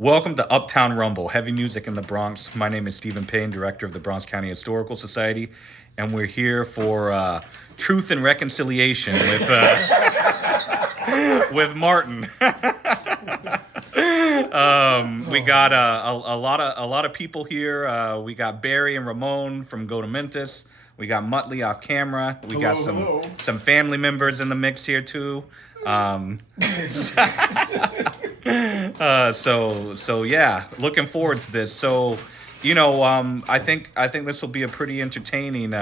Welcome to Uptown Rumble, heavy music in the Bronx. My name is Stephen Payne, director of the Bronx County Historical Society, and we're here for Truth and Reconciliation with Martin. We got a lot of people here. We got Barry and Ramon from Goatamentise. We got Muttley off camera. We got some family members in the mix here too. So yeah, looking forward to this. So, I think this will be a pretty entertaining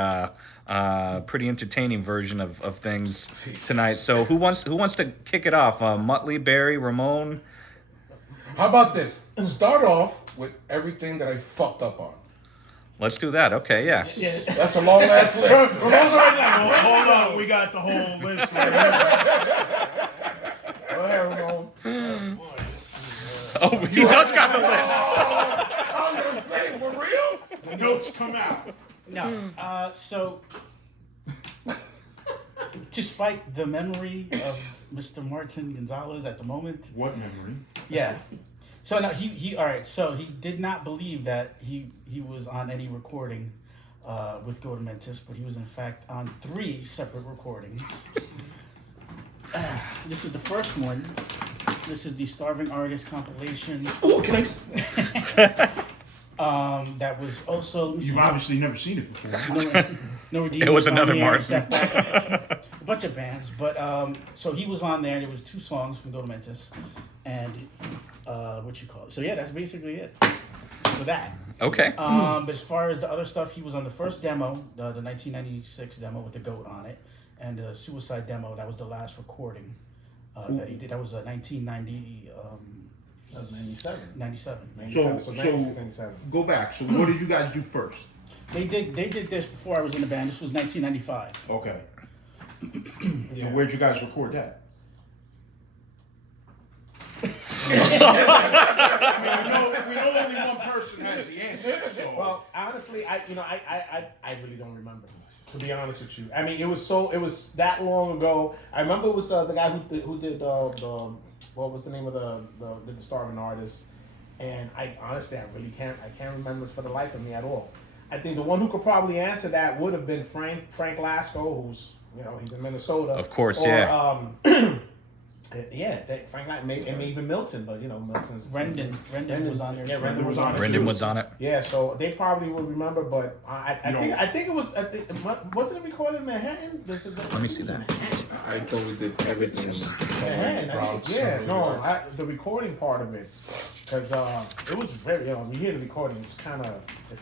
version of things tonight. So who wants to kick it off? Muttley, Barry, Ramon. How about this? Start off with everything that I fucked up on. Let's do that. Okay, yeah. That's a long ass list. Ramon's already like, hold on, we got the whole list right here. Go ahead, Ramon. Oh, he does got the list. I'm gonna say, for real? The notes come out. No, so despite the memory of Mr. Martin Gonzalez at the moment. What memory? Yeah. So no, he all right. So he did not believe that he was on any recording with Goatamentise, but he was in fact on 3 separate recordings. This is the first one. This is the Starving Artist compilation. Oh, can I? That was also. You've obviously never seen it before. No, It was another Martin. A bunch of bands, but so he was on there. There was 2 songs from Goatamentise, and what you call it. So yeah, that's basically it for that. Okay. But as far as the other stuff, he was on the first demo, the 1996 demo with the goat on it, and the Suicide demo. That was the last recording that he did. That was 1990. That was 97. 97. So 97. go back. So what did you guys do first? They did this before I was in the band. This was 1995. Okay. Yeah. And where'd you guys record that? I mean, we know only one person has the answer. So. Well, honestly, I really don't remember. To be honest with you, I mean, it was that long ago. I remember it was the guy who did the what was the name of the Starving Artist, and I really can't remember for the life of me at all. I think the one who could probably answer that would have been Frank Lasco, who's he's in Minnesota. Of course, or, yeah. Frank and even Milton, but Milton's Brendan was on there. Yeah, Brendan was on it. Brendan was on it. Yeah, so they probably would remember, but I think it was. Wasn't it recorded in Manhattan? Let me see that. I thought we did everything in Manhattan, I Bronx. think. Yeah, no, the recording part of it, because it was very. When you hear the recording, it's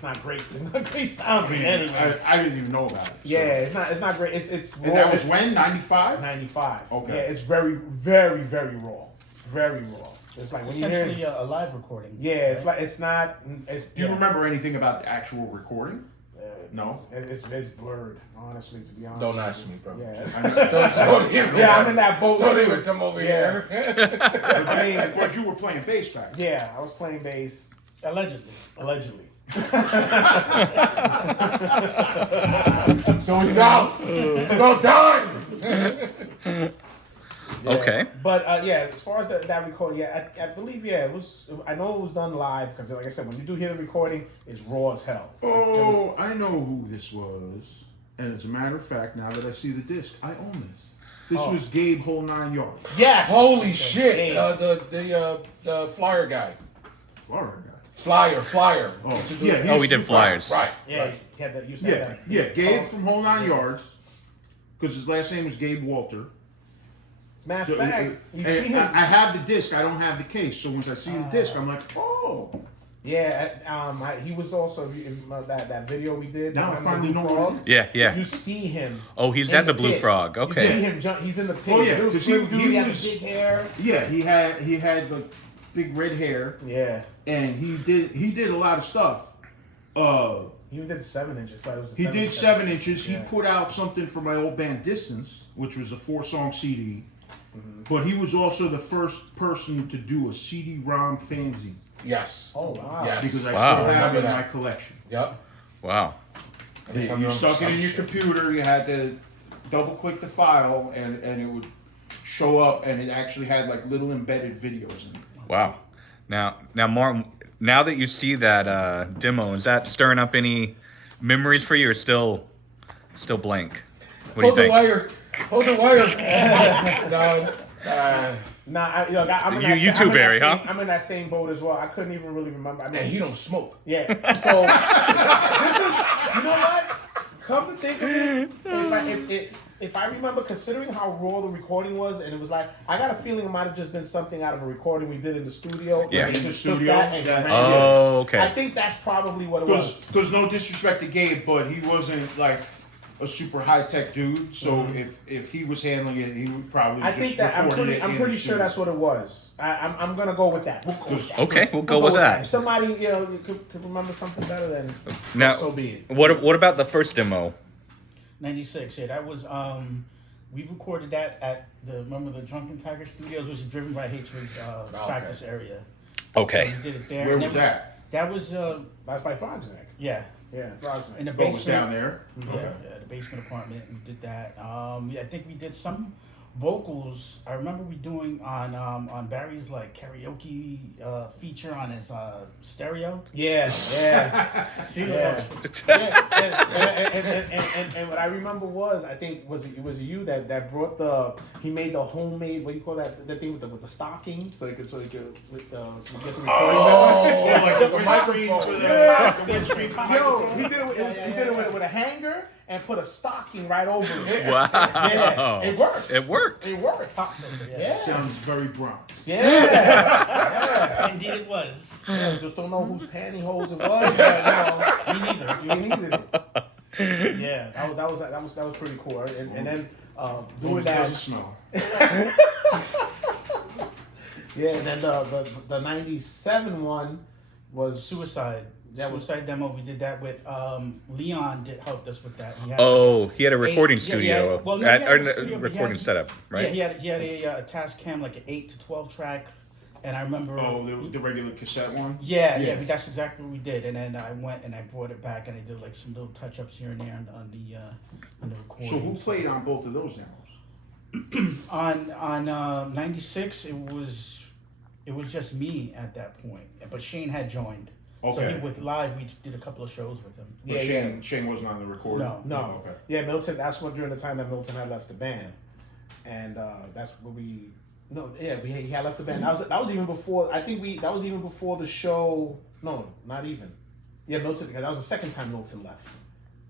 not great. It's not great sounding anyway. I didn't even know about it. So. Yeah, it's not great. It's raw. And that was when 95. 95. Okay. Yeah, it's very, very, very raw. Very raw. It's like when you hear. Essentially a live recording. Yeah, it's like it's not. It's, Do you remember anything about the actual recording? No. It's blurred, honestly, to be honest. Don't ask me, bro. Yeah. Don't even. Yeah, I'm in that boat. Don't even come over here. But you were playing bass back then. Yeah, I was playing bass. Allegedly. So it's out. It's about time. Yeah. Okay. But as far as that recording, I believe it was. I know it was done live because, like I said, when you do hear the recording, it's raw as hell. Oh, I know who this was. And as a matter of fact, now that I see the disc, I own this. This was Gabe Whole 9 Yards. Yes. Holy shit! The flyer guy. Florida guy. Flyer. Oh, We did flyers. Right. Yeah, he had that. You said that. Yeah. Gabe from Whole 9 Yards, because his last name was Gabe Walter. Matter of fact, you see him. I have the disc. I don't have the case. So once I see the disc, I'm like, oh. Yeah. He was also that video we did. Now I Remember finally the Blue know Frog? what Yeah. You see him. Oh, he's in at the Blue pit. Frog. You see Okay. him jump. He's in the pit. Oh, yeah, Little 'cause slim dude. He had the was- big hair. Yeah, he had the big red hair, Yeah. and he did a lot of stuff. He even did 7 inches. So it was He did 7 inches. Yeah. He put out something for my old band Distance, which was a 4-song CD. But he was also the first person to do a CD-ROM fanzine. Yes. Oh wow. Yes. Because I Wow. still have Remember it in that. my collection. Yep. Wow. You stuck it in your computer, you had to double click the file, and it would show up, and it actually had like little embedded videos in it. Wow. Now, Martin, now that you see that demo, is that stirring up any memories for you, or still blank? What do you think? Hold the wire. Nah, I'm in You too, Barry, huh? I'm in that same boat as well. I couldn't even really remember. I mean, And he don't smoke. yeah. So this is, you know what? Come to think of it, if I remember, considering how raw the recording was, and it was like, I got a feeling it might have just been something out of a recording we did in the studio. Yeah. And In he the just took studio? that and Yeah. ran with it. Oh, okay. I think that's probably what it was. Because no disrespect to Gabe, but he wasn't like a super high tech dude. So if he was handling it, he would probably. I just think that I'm recorded it pretty in sure the studio. that's what it was. I'm gonna go with that. We'll go with that. Okay, we'll go with that. If somebody could remember something better, then Now, so be it. what about the first demo? 96, yeah, that was, we recorded that at remember the Drunken Tiger Studios, which is driven by Hatred's practice area. Okay. So we did it there. Where And was then that? That was, That's by Frog's Neck. yeah, Yeah, Frog's Neck. in the Oh, it basement. was down there. Yeah, the basement apartment. We did that. I think we did some vocals. I remember we doing on Barry's like karaoke feature on his stereo. Yeah. See, Yeah. And what I remember was, I think it was you that brought he made the homemade, what do you call that, the thing with the stocking, so you get the recording better. Like the microphone for the windscreen. Yo, he did it with a hanger and put a stocking right over it. Wow. Yeah, it worked. It worked. It worked. Yeah. Sounds very Bronx. Yeah. Indeed, it was. Yeah, just don't know whose pantyhose it was, but me neither. You needed it. Yeah, that was pretty cool. And then doing Does it that. smell? Yeah, and then the 97 one was Suicide. That was Suicide demo. We did that with Leon. Helped us with that. He had a recording yeah, studio, well, no, he had a or studio, but he recording had- setup, right? Yeah, he had a Tascam, like an 8 to 12 track, and I remember. Oh, the regular cassette one? Yeah, that's exactly what we did. And then I went and I brought it back and I did like some little touch ups here and there on the recording. So who played on both of those demos? On 96? It was just me at that point, but Shane had joined. Okay. So with live, we did a couple of shows with him. But Shane wasn't on the recording? No. Oh, okay. Yeah, Milton. That's when during the time that Milton had left the band, and that's what we. No, yeah, he had left the band. That was even before. I think that was even before the show. No, not even. Yeah, Milton. Because that was the second time Milton left,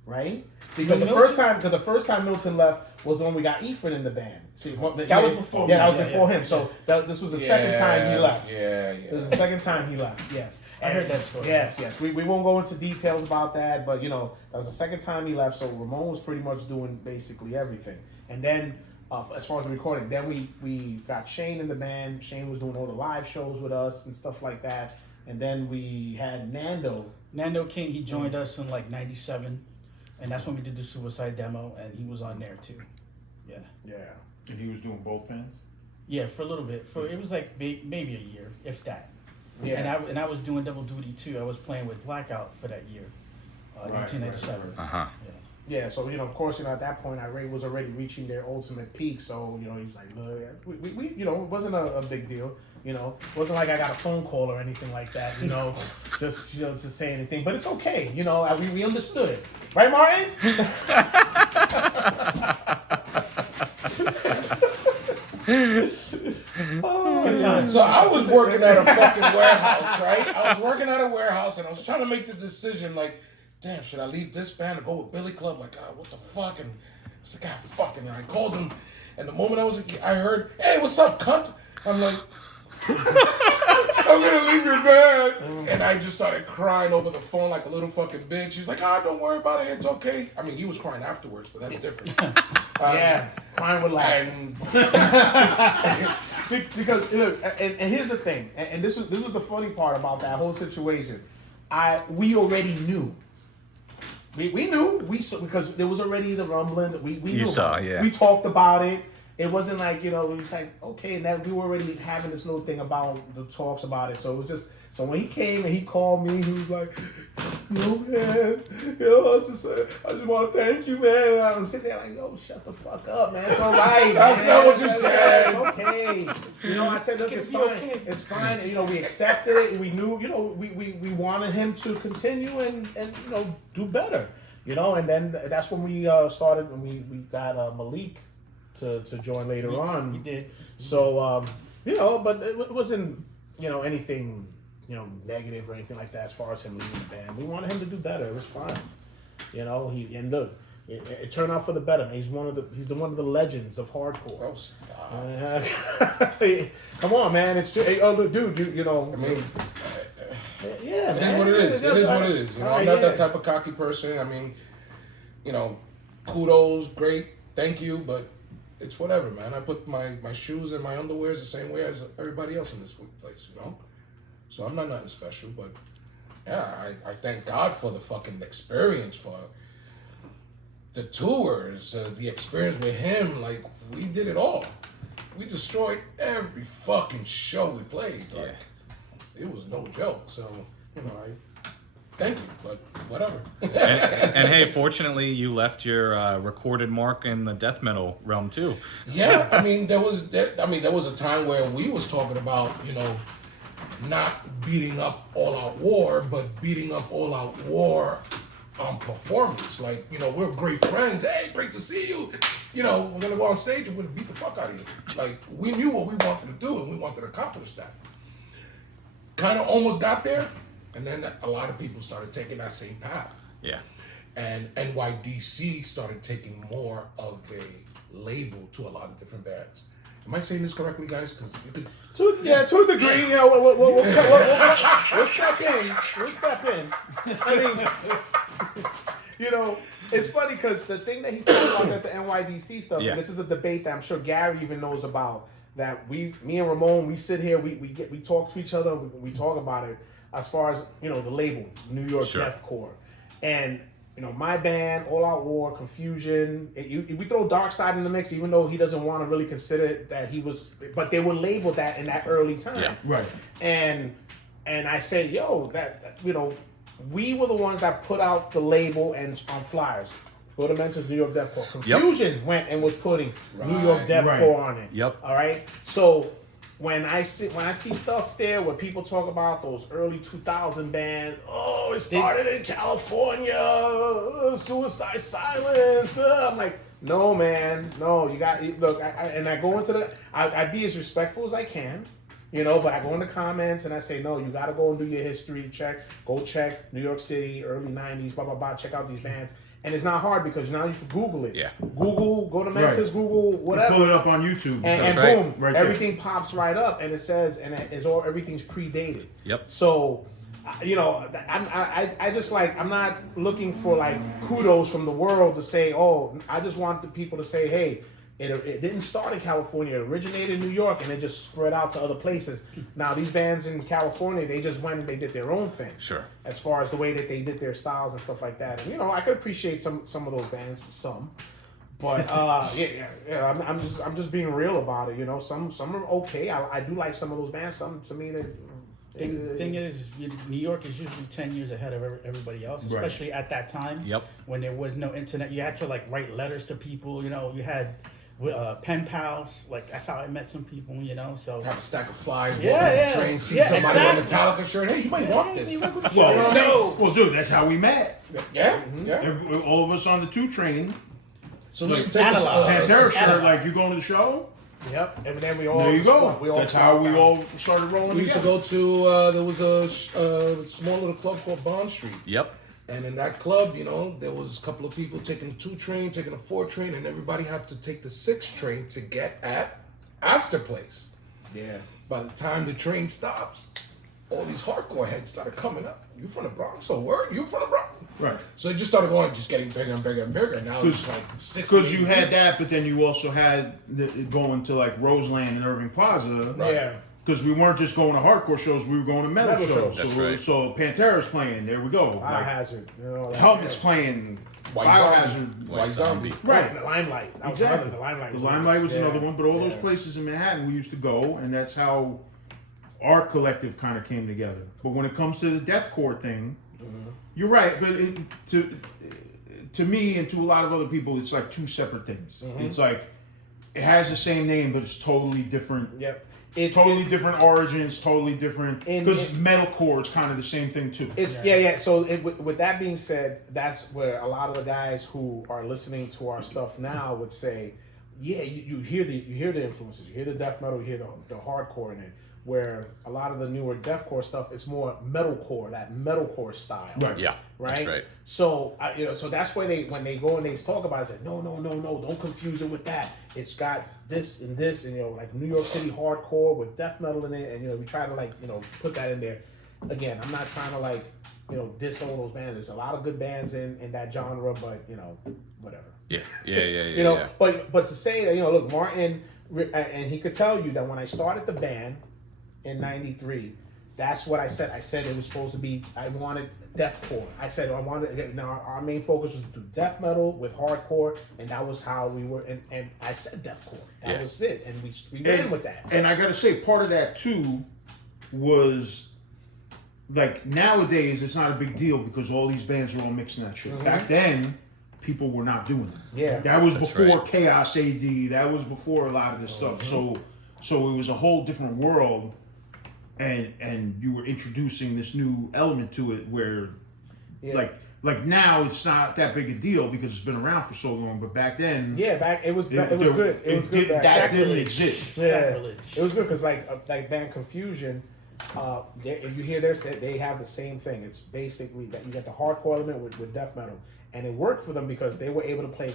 right? Because the first time Milton left was the one we got Ephraim in the band. See, That was before. Yeah, that was before him. So this was the second time he left. Yeah. It was the second time he left. Yes. I heard that story. Yes. We won't go into details about that, but that was the second time he left. So Ramon was pretty much doing basically everything. And then, as far as the recording, then we got Shane in the band. Shane was doing all the live shows with us and stuff like that. And then we had Nando King. He joined us in like 97, and that's when we did the Suicide demo, and he was on there too. Yeah. And he was doing both bands? Yeah, for a little bit. It was like maybe a year, if that. Yeah. And I was doing double duty too. I was playing with Blackout for that year, 1997. Uh-huh. Yeah, so of course, at that point, Ray was already reaching their ultimate peak. So he's like, look, we it wasn't a big deal. It wasn't like I got a phone call or anything like that. Just to say anything, but it's okay. We understood it, right, Martin? Good times. So I was working at a fucking warehouse, right? I was working at a warehouse, and I was trying to make the decision, like, damn, should I leave this band or go with Billy Club? Like, what the fuck? And it's like, fucking. And I called him, and the moment I heard, hey, what's up, cunt? I'm like, I'm gonna leave your band. And I just started crying over the phone like a little fucking bitch. He's like, don't worry about it, it's okay. I mean, he was crying afterwards, but that's different. Crying with laughing. Because look, and here's the thing, and this was the funny part about that whole situation. We already knew. We knew because there was already the rumblings. We knew. You saw, yeah. We talked about it. It wasn't like it was like okay, and that we were already having this little thing about the talks about it. So it was just when he came and he called me, he was like, yo, man, yo, I just want to thank you, man. And I'm sitting there like, yo, shut the fuck up, man. It's all right. That's not what you said. It's okay. You know, I said, look, it's fine. Okay. It's fine. And, you know, we accepted it. We knew, you know, we wanted him to continue and you know, do better. You know, and then that's when we started, and we got Malik to join later on. We did. So, you know, but it wasn't, you know, anything, you know, negative or anything like that as far as him leaving the band. We wanted him to do better. It was fine. You know, and look, it turned out for the better. He's one of the legends of hardcore. Oh, come on, man. It's true. Hey, oh, look, dude, you know. I mean, yeah, it man. is what it is. It is what it is. You know, I'm not that type of cocky person. I mean, you know, kudos, great, thank you, but it's whatever, man. I put my shoes and my underwear the same way as everybody else in this place, you know? So I'm not nothing special, but yeah, I thank God for the fucking experience, for the tours, the experience with him. Like, we did it all. We destroyed every fucking show we played. Like, it was no joke. So, you know, thank you, but whatever. and hey, fortunately, you left your recorded mark in the death metal realm too. Yeah, I mean, there was a time where we was talking about, you know, not beating up All Out War, but beating up All Out War on performance. Like, you know, we're great friends. Hey, great to see you. You know, we're gonna go on stage and we're gonna beat the fuck out of you. Like, we knew what we wanted to do and we wanted to accomplish that. Kind of almost got there. And then a lot of people started taking that same path. Yeah. And NYDC started taking more of a label to a lot of different bands. Am I saying this correctly, guys? Because to a degree, you know, we'll step in. We'll step in. I mean, you know, it's funny because the thing that he's talking about at the NYDC stuff, and this is a debate that I'm sure Gary even knows about, that me and Ramon, we sit here, we talk to each other, we talk about it. As far as, you know, the label, New York Deathcore. And, you know, my band, All Out War, Confusion, we throw Dark Side in the mix, even though he doesn't want to really consider that he was, but they were labeled that in that early time. Yeah. Right. And I say, yo, that, you know, we were the ones that put out the label and on flyers. Goatamentise, New York Deathcore. Confusion went and was putting New York Deathcore on it. Yep. All right? So, when I see stuff there where people talk about those early 2000 bands, oh, it started in California, Suicide Silence. I'm like, no, man, no. You got look. I go into I be as respectful as I can, you know. But I go in the comments and I say, no, you got to go and do your history check. Go check New York City, early 90s, blah blah blah. Check out these bands. And it's not hard because now you can Google it. Yeah. Google, Goatamentise, Google, whatever. You pull it up on YouTube. And boom, right everything pops right up, and it says, and it's all everything's predated. Yep. So, you know, I just like, I'm not looking for like kudos from the world to say, oh, I just want the people to say, hey, it didn't start in California. It originated in New York, and it just spread out to other places. Now, these bands in California, they just went and they did their own thing. Sure. As far as the way that they did their styles and stuff like that. And, you know, I could appreciate some of those bands, some. But, yeah, I'm just being real about it, you know. Some are okay. I do like some of those bands. Some, to me, Thing is, New York is usually 10 years ahead of everybody else, especially at that time. Yep. When there was no internet, you had to like write letters to people. You know, you had pen pals. Like that's how I met some people. You know, so have a stack of flyers. Train, see somebody with a Metallica shirt. Hey, you might want this. Well, dude, that's how we met. Yeah. All of us on the 2 train. So like, listen, take Pantera shirt. Like you going to the show? Yep, and then we all. There you go. That's how we all started rolling. We used to go to. There was a small little club called Bond Street. Yep. And in that club, you know, there was a couple of people taking a 2 train, taking a 4 train, and everybody had to take the 6 train to get at Astor Place. Yeah. By the time the train stops, all these hardcore heads started coming up. You from the Bronx? So word? You from the Bronx? Right. So it just started getting bigger and bigger and bigger. Now it's like 60. Because you had that, but then you also had going to like Roseland and Irving Plaza. Right. Yeah. Because we weren't just going to hardcore shows, we were going to metal shows. That's so, right. So Pantera's playing, there we go. Biohazard. You know, like, Helmet's playing. Biohazard. White Zombie. Right. The Limelight. That was Exactly. The Limelight. The Limelight was another one, but all those places in Manhattan we used to go, and that's how our collective kind of came together. But when it comes to the deathcore thing, You're right, but to me and to a lot of other people, it's like two separate things. It's like it has the same name, but it's totally different. Yep. It's totally different origins, totally different. Because metalcore is kind of the same thing too. It's yeah. So with that being said, that's where a lot of the guys who are listening to our stuff now would say, yeah, you hear the influences, you hear the death metal, you hear the hardcore in it. Where a lot of the newer deathcore stuff, it's more metalcore, that metalcore style. Right. Yeah. Right. That's right. So so that's why when they go and they talk about it, say, no, don't confuse it with that. It's got this and this, and like New York City hardcore with death metal in it, and we try to put that in there. Again, I'm not trying to diss all those bands. There's a lot of good bands in that genre, but whatever. Yeah. But to say that look, Martin, and he could tell you that when I started the band in '93, that's what I said. I said it was supposed to be. I wanted deathcore. I said I wanted. Now our main focus was to do death metal with hardcore, and that was how we were. And I said deathcore. That was it, and we ran with that. And I gotta say, part of that too was like nowadays it's not a big deal because all these bands are all mixing that shit. Back then, people were not doing it. Yeah, that was before right. Chaos AD. That was before a lot of this stuff. So it was a whole different world. And you were introducing this new element to it where, like now it's not that big a deal because it's been around for so long. But back then, it was good. It was good. That didn't exist. Yeah, it was good because like band Confusion, if you hear this, they have the same thing. It's basically that you get the hardcore element with death metal, and it worked for them because they were able to play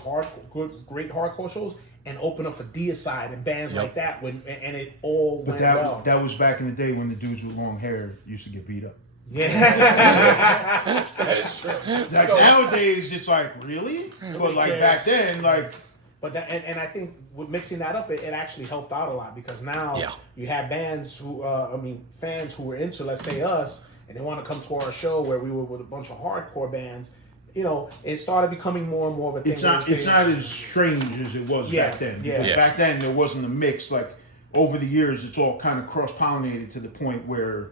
great hardcore shows. And open up for Deicide and bands like that, and it all went well. That was back in the day when the dudes with long hair used to get beat up. Yeah, That is true. Like nowadays, it's like really, but like back then, like. But that, and I think with mixing that up, it actually helped out a lot because now you have bands who, fans who were into, let's say us, and they want to come to our show where we were with a bunch of hardcore bands. It started becoming more and more of a thing. It's not as strange as it was back then. Because back then there wasn't a mix. Like over the years, it's all kind of cross-pollinated to the point where,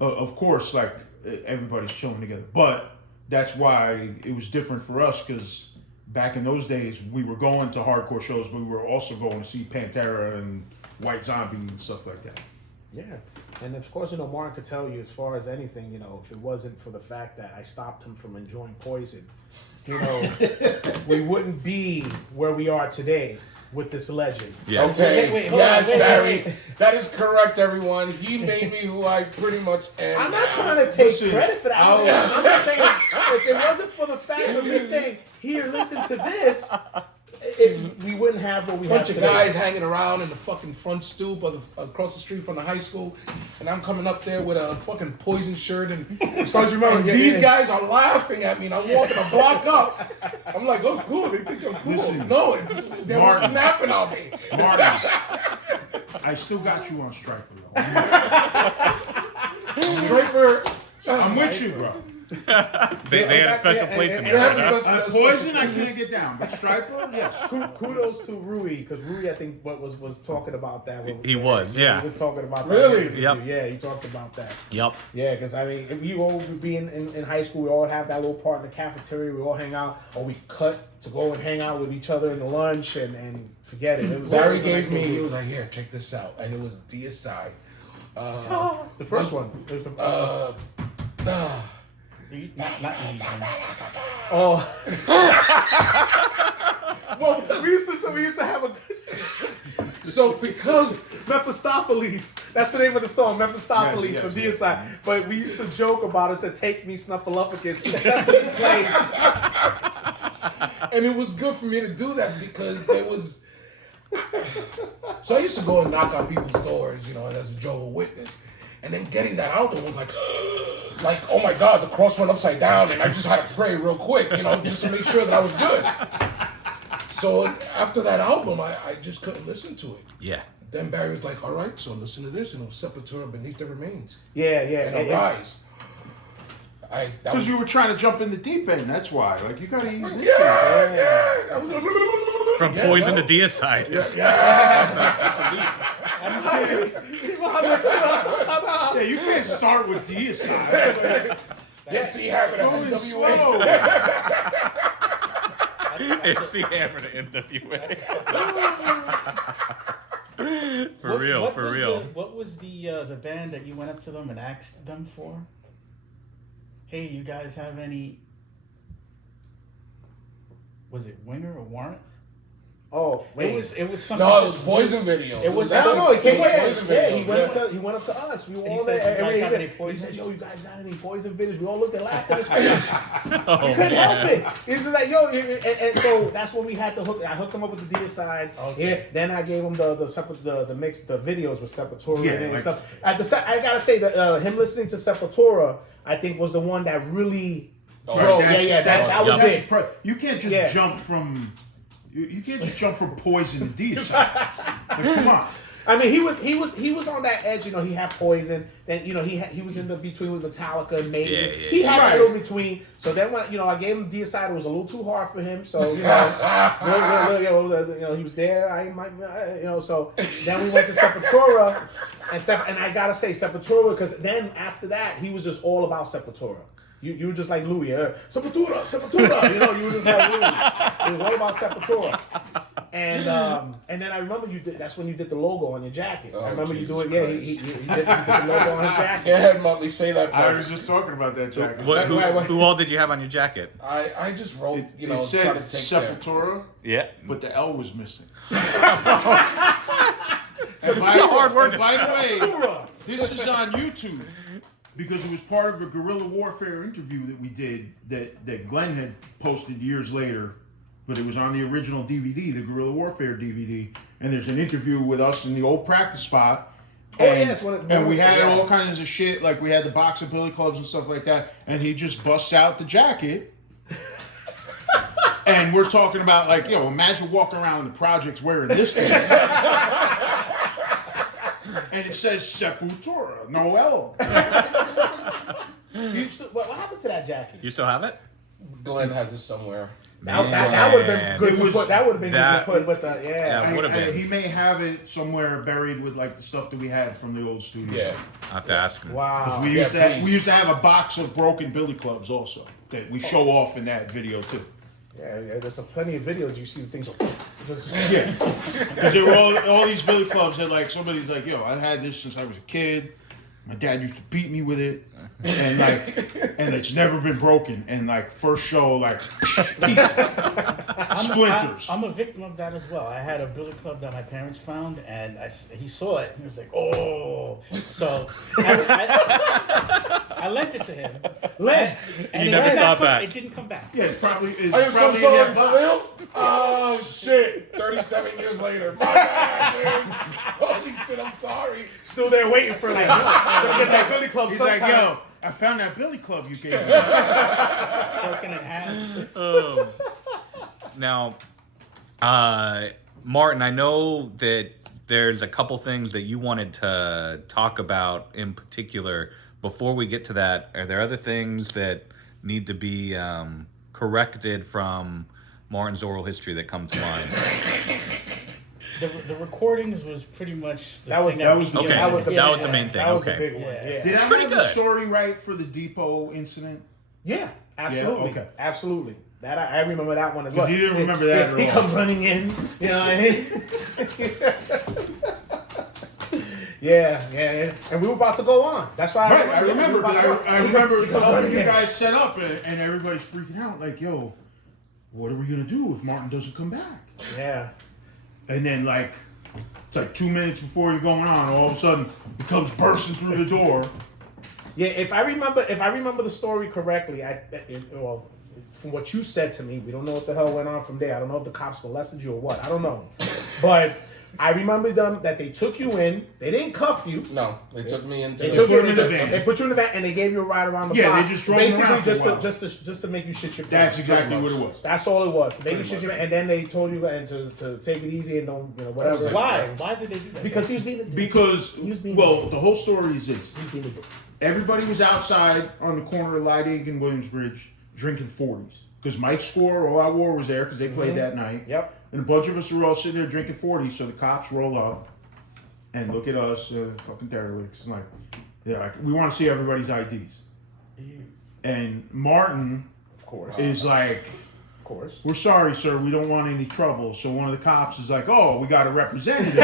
of course, like everybody's chilling together. But that's why it was different for us because back in those days we were going to hardcore shows, but we were also going to see Pantera and White Zombie and stuff like that. Yeah. And of course, Martin could tell you as far as anything, if it wasn't for the fact that I stopped him from enjoying poison, we wouldn't be where we are today with this legend. Yeah. Okay. Wait, Yes, Barry. That is correct, everyone. He made me who I pretty much am. I'm not now. trying to take Listen, credit for that. I'm just saying, if it wasn't for the fact of me saying, here, listen to this, we wouldn't have what we have Bunch of today. guys hanging around in the fucking front stoop across the street from the high school, and I'm coming up there with a fucking Poison shirt, and these guys are laughing at me, and I'm walking a block up. I'm like, oh, cool, they think I'm cool. Listen, no, they were snapping on me. Martin, I still got you on Striper, though. Draper, I'm with you, bro. They had a special place in they there. have Huh? the Poison, I can't get down, but Striper, yes. Kudos to Rui, because Rui, I think, was talking about that. He was, yeah. He was talking about that. Really? Yep. Yeah, he talked about that. Yep. Yeah, because we all would be in high school. We all have that little part in the cafeteria. We all hang out, or we cut to go and hang out with each other in the lunch and forget it. Barry gave me, he was like, here, check this out. And it was Deicide. The first one. It was the, Not easy. oh. Well, we used to have a So because Mephistopheles. That's the name of the song, Mephistopheles Yes, from yes. Deicide. But we used to joke about it. Said, "Take me, Snuffleupagus, to Sesame Place." and it was good for me to do that because there was. So I used to go and knock on people's doors, as a Jehovah's Witness, and then getting that album was like, oh my God, the cross went upside down, and I just had to pray real quick, just to make sure that I was good. So after that album, I just couldn't listen to it. Yeah. Then Barry was like, all right, so listen to this, and it was Sepultura Beneath the Remains. Yeah. And Arise. Because you were trying to jump in the deep end, that's why. Like, you gotta ease into it. Yeah. From Poison to Deicide. Yeah, you can't start with Deicide. MC Hammer Going and slow. NWA. MC Hammer to NWA. For real. What was the band that you went up to them and asked them for? Hey, you guys have any? Was it Winger or Warrant? Oh, wait. It was something. No, it was Poison video. It was No, he came Poison video. he went up to us. We were all said, there. "You guys have any He Poison?" said, "Yo, you guys got any Poison videos?" We all looked and laughed in his face. Oh, We couldn't man. help it. He was like, "Yo," and so that's when we had to hook. I hooked him up with the D side. Okay. Yeah. Then I gave him the mix, the videos with Sepultura Yeah, and like- stuff. I gotta say that him listening to Sepultura, I think, was the one that really. Oh, Bro, That's- that was that's it. You can't just Yeah. jump from. You can't just jump from Poison to Deicide. Like, come on. I mean, he was on that edge. You know, he had Poison. Then he was in the between with Metallica and Maiden. Yeah, he had right. that little between. So then when I gave him Deicide, it was a little too hard for him. So you know, he was there. So then we went to Sepultura, and I gotta say Sepultura, because then after that he was just all about Sepultura. You were just like Louis, Sepultura. You know, you were just like Louis. It was all about Sepultura. And then I remember that's when you did the logo on your jacket. Oh, I remember you Jesus doing, yeah, Christ. he did the logo on his jacket. Go ahead, Muttley, say that. I part. was just talking about that jacket. Who all did you have on your jacket? I just wrote, It trying said to take care. Sepultura, Yeah. but the L was missing. It's a hard word to By the spell. way, this is on YouTube because it was part of a guerrilla warfare interview that we did that Glenn had posted years later, but it was on the original DVD, the guerrilla warfare DVD. And there's an interview with us in the old practice spot. And, yes, and we had all kinds of shit, like we had the box of billy clubs and stuff like that. And he just busts out the jacket. And we're talking about, like, imagine walking around in the projects wearing this thing. And it says Sepultura, no L. What happened to that jacket? You still have it? Glenn has it somewhere. That would have been good It to was- put. That would have been good to that- put with the Yeah. Would've been. He may have it somewhere buried with like the stuff that we had from the old studio. Yeah. I have to ask him. Wow. We Yeah, used to have, please. we used to have a box of broken billy clubs also that we show off in that video too. Yeah, there's plenty of videos you see things. Just, Yeah, because there were all these billy clubs that like somebody's like, I had this since I was a kid. My dad used to beat me with it, and it's never been broken. And like first show, like splinters. I'm a victim of that as well. I had a billy club that my parents found, and he saw it. And he was like, "Oh!" So I lent it to him. And You never saw it back. It didn't come back. Yeah, it's probably. I am so probably in sorry, that for box. real? Oh, shit. 37 years later. My bad, dude. Holy shit, I'm sorry. still there waiting for like, get that billy club He's sometime. like, I found that billy club you gave me. Broken in half. Now, Martin, I know that there's a couple things that you wanted to talk about in particular. Before we get to that, are there other things that need to be corrected from Martin's oral history that come to mind? The recordings was pretty much the That was thing the Okay, that was the main thing. That was the Okay. big one. Yeah. Yeah. Did I pretty have the good. story right for the depot incident? Yeah, absolutely. okay. Absolutely. That I remember that one as well. 'Cause you didn't remember that at He all. comes running in, you know what I mean? yeah. And we were about to go on. That's why Right, I remember. we were about to go. I remember He comes when running you in. guys set up and everybody's freaking out, like, yo, what are we gonna do if Martin doesn't come back? Yeah. And then like, it's like 2 minutes before you're going on, all of a sudden he comes bursting through the door. Yeah, if I remember the story correctly, well, from what you said to me, we don't know what the hell went on from there. I don't know if the cops molested you or what. I don't know, but I remember them that they took you in. They didn't cuff you. No, they took me into They the- took you put him in the van. They put you in the van and they gave you a ride around the Yeah, block. they just drove him basically around for a while. just to make you shit your That's pants. exactly what it was. That's all it was. They Pretty shit much. your and then they told you to take it easy and don't whatever. That was it. Why? Why did they do that? Because he was being Because, He was being- well, the whole story is this. he was being Everybody was outside on the corner of Lydig and Williamsbridge drinking 40s. Because Mike Score, All Out War was there because they played that night. Yep. And a bunch of us were all sitting there drinking 40s, so the cops roll up and look at us, fucking derelicts, and like, yeah, like, we want to see everybody's IDs. And Martin, Of course. is like, Of course. we're sorry, sir, we don't want any trouble. So one of the cops is like, oh, we got a representative.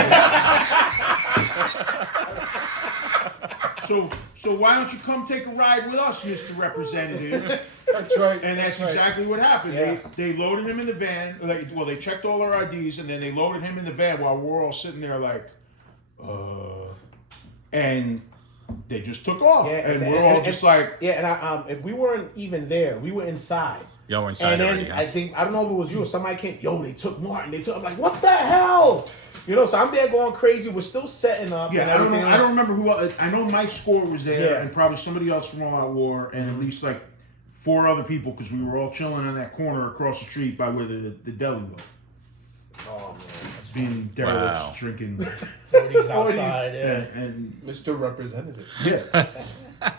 So why don't you come take a ride with us, Mr. Representative? That's right. And that's exactly what happened. Yeah. They loaded him in the van. They checked all our IDs, and then they loaded him in the van while we're all sitting there like, and they just took off. Yeah, and we're all just like, yeah, and we weren't even there. We were inside. Y'all were inside And then already, huh? I don't know if it was you or somebody came. Yo, they took Martin. I'm like, what the hell? You know, so I'm there going crazy. We're still setting up. yeah, and I don't know. everything. I don't remember who. I know my score was there, Yeah. and probably somebody else from All Out War, and at least like 4 other people because we were all chilling on that corner across the street by where the deli was. Oh man, Being derelicts, Wow. drinking, 40s outside. Yeah. and Mr. Representative. yeah.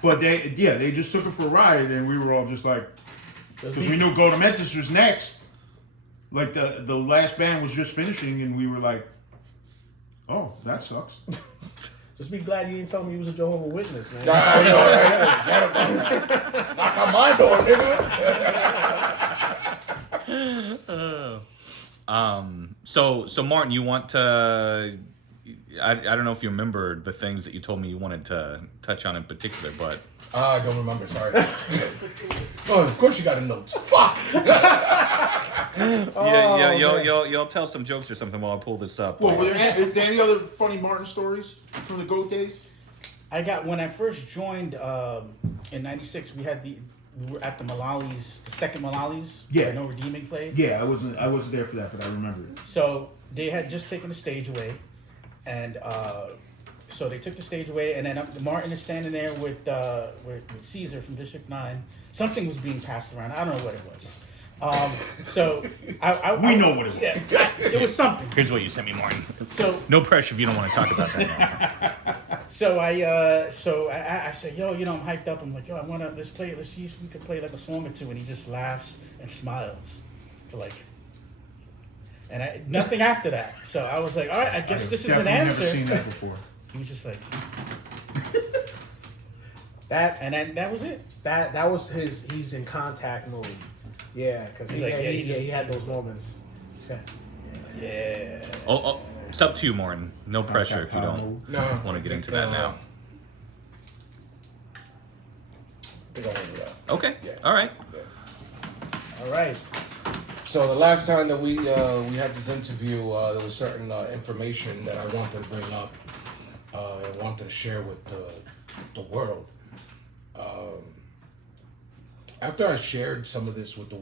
But they just took it for a ride, and we were all just like, because we knew Goatamentise was next. Like the last band was just finishing, and we were like, oh, that sucks. just be glad you didn't tell me you was a Jehovah's Witness, man. I know, right? Knock on my door, nigga. So Martin, you want to? I don't know if you remember the things that you told me you wanted to touch on in particular, but I don't remember. Sorry. Oh, of course you got a note. Fuck. you'll tell some jokes or something while I pull this up. Well, were there any other funny Martin stories from the GOAT days? When I first joined in '96, we were at the Mullallys, the second Mullallys. Yeah. Where No Redeeming played. Yeah, I wasn't there for that, but I remember it. So they had just taken the stage away, and so they took the stage away, and then Martin is standing there with Caesar from District 9. Something was being passed around. I don't know what it was. So We know what it was. Yeah, it was something. Here's what you sent me, Martin. So No pressure if you don't want to talk about that now. So I said, yo, I'm hyped up. I'm like, yo, let's see if we could play like a song or two. And he just laughs and smiles for like, and nothing after that. So I was like, all right, I guess this is an answer. I've never seen that before. He was just like, that was it. That was he's in contact mode. Yeah, because he had those moments. Yeah. Oh, it's up to you, Martin. No pressure if you don't want to get into that now. They don't do that. Okay. Yeah. All right. Yeah. All right. So the last time that we had this interview, there was certain information that I wanted to bring up and wanted to share with the world. After I shared some of this with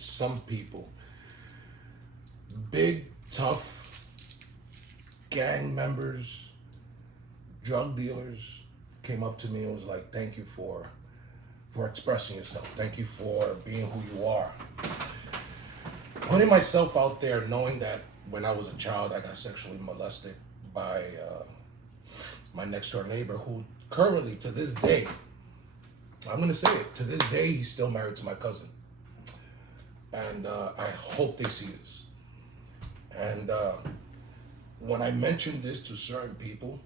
some people, big, tough gang members, drug dealers came up to me and was like, "Thank you for expressing yourself. Thank you for being who you are." Putting myself out there, knowing that when I was a child, I got sexually molested by my next door neighbor, who currently, to this day, I'm gonna say it, to this day, he's still married to my cousin. And I hope they see this. And when I mention this to certain people,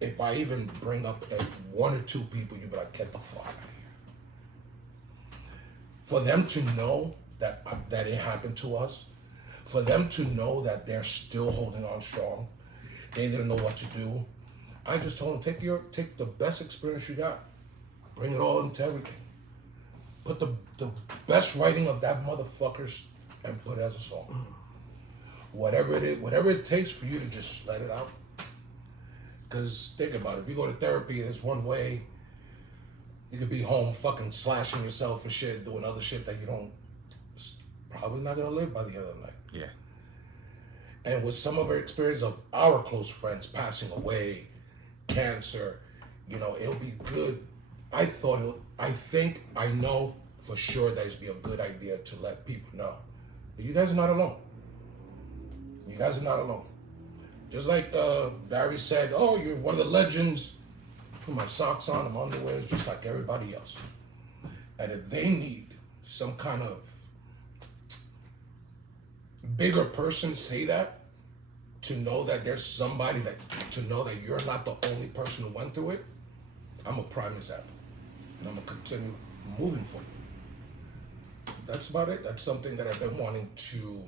if I even bring up 1 or 2 people, you'd be like, get the fuck out of here. For them to know that it happened to us, for them to know that they're still holding on strong, they didn't know what to do. I just told them, take the best experience you got, bring it all into everything. Put the best writing of that motherfuckers and put it as a song. Whatever it is, whatever it takes for you to just let it out. Because think about it, if you go to therapy, there's one way. You could be home fucking slashing yourself and shit, doing other shit that you don't, probably not gonna live by the end of the night. Yeah. And with some of our experience of our close friends passing away, cancer, it'll be good. I know for sure that it'd be a good idea to let people know that you guys are not alone. You guys are not alone. Just like Barry said, oh, you're one of the legends. Put my socks on, my underwear, just like everybody else. And if they need some kind of bigger person say that, to know that there's somebody to know that you're not the only person who went through it, I'm a prime example. and I'm gonna continue moving for you. That's about it. That's something that I've been wanting to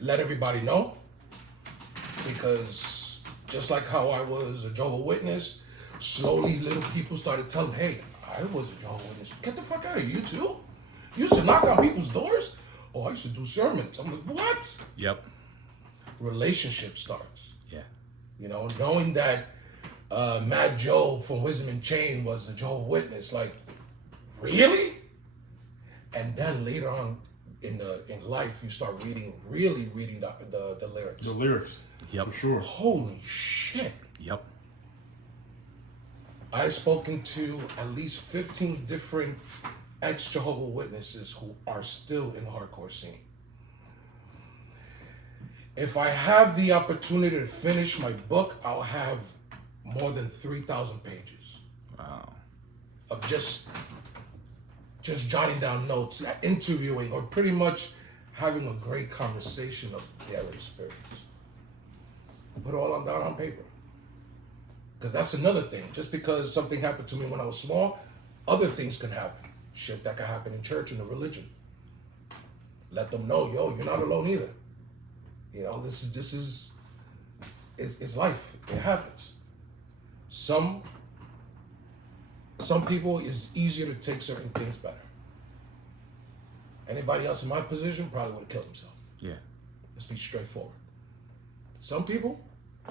let everybody know, because just like how I was a Jehovah's Witness, slowly little people started telling, hey, I was a Jehovah's Witness. Get the fuck out of here, you too? You used to knock on people's doors? Oh, I used to do sermons. I'm like, what? Yep. Relationship starts. Yeah. You know, knowing that Mad Joe from Wisdom and Chain was a Jehovah's Witness, like, really? And then later on in life, you start really reading the lyrics. The lyrics. Yep. For sure. Holy shit. Yep. I've spoken to at least 15 different ex-Jehovah's Witnesses who are still in the hardcore scene. If I have the opportunity to finish my book, I'll have more than 3,000 pages. Wow. Of just jotting down notes, interviewing, or pretty much having a great conversation of their experience. Put it all down on paper. Because that's another thing. Just because something happened to me when I was small, other things can happen. Shit that can happen in church and in religion. Let them know, yo, you're not alone either. You know, this is life. It happens. Some people, it's easier to take certain things better. Anybody else in my position probably would have killed himself. Yeah. Let's be straightforward. Some people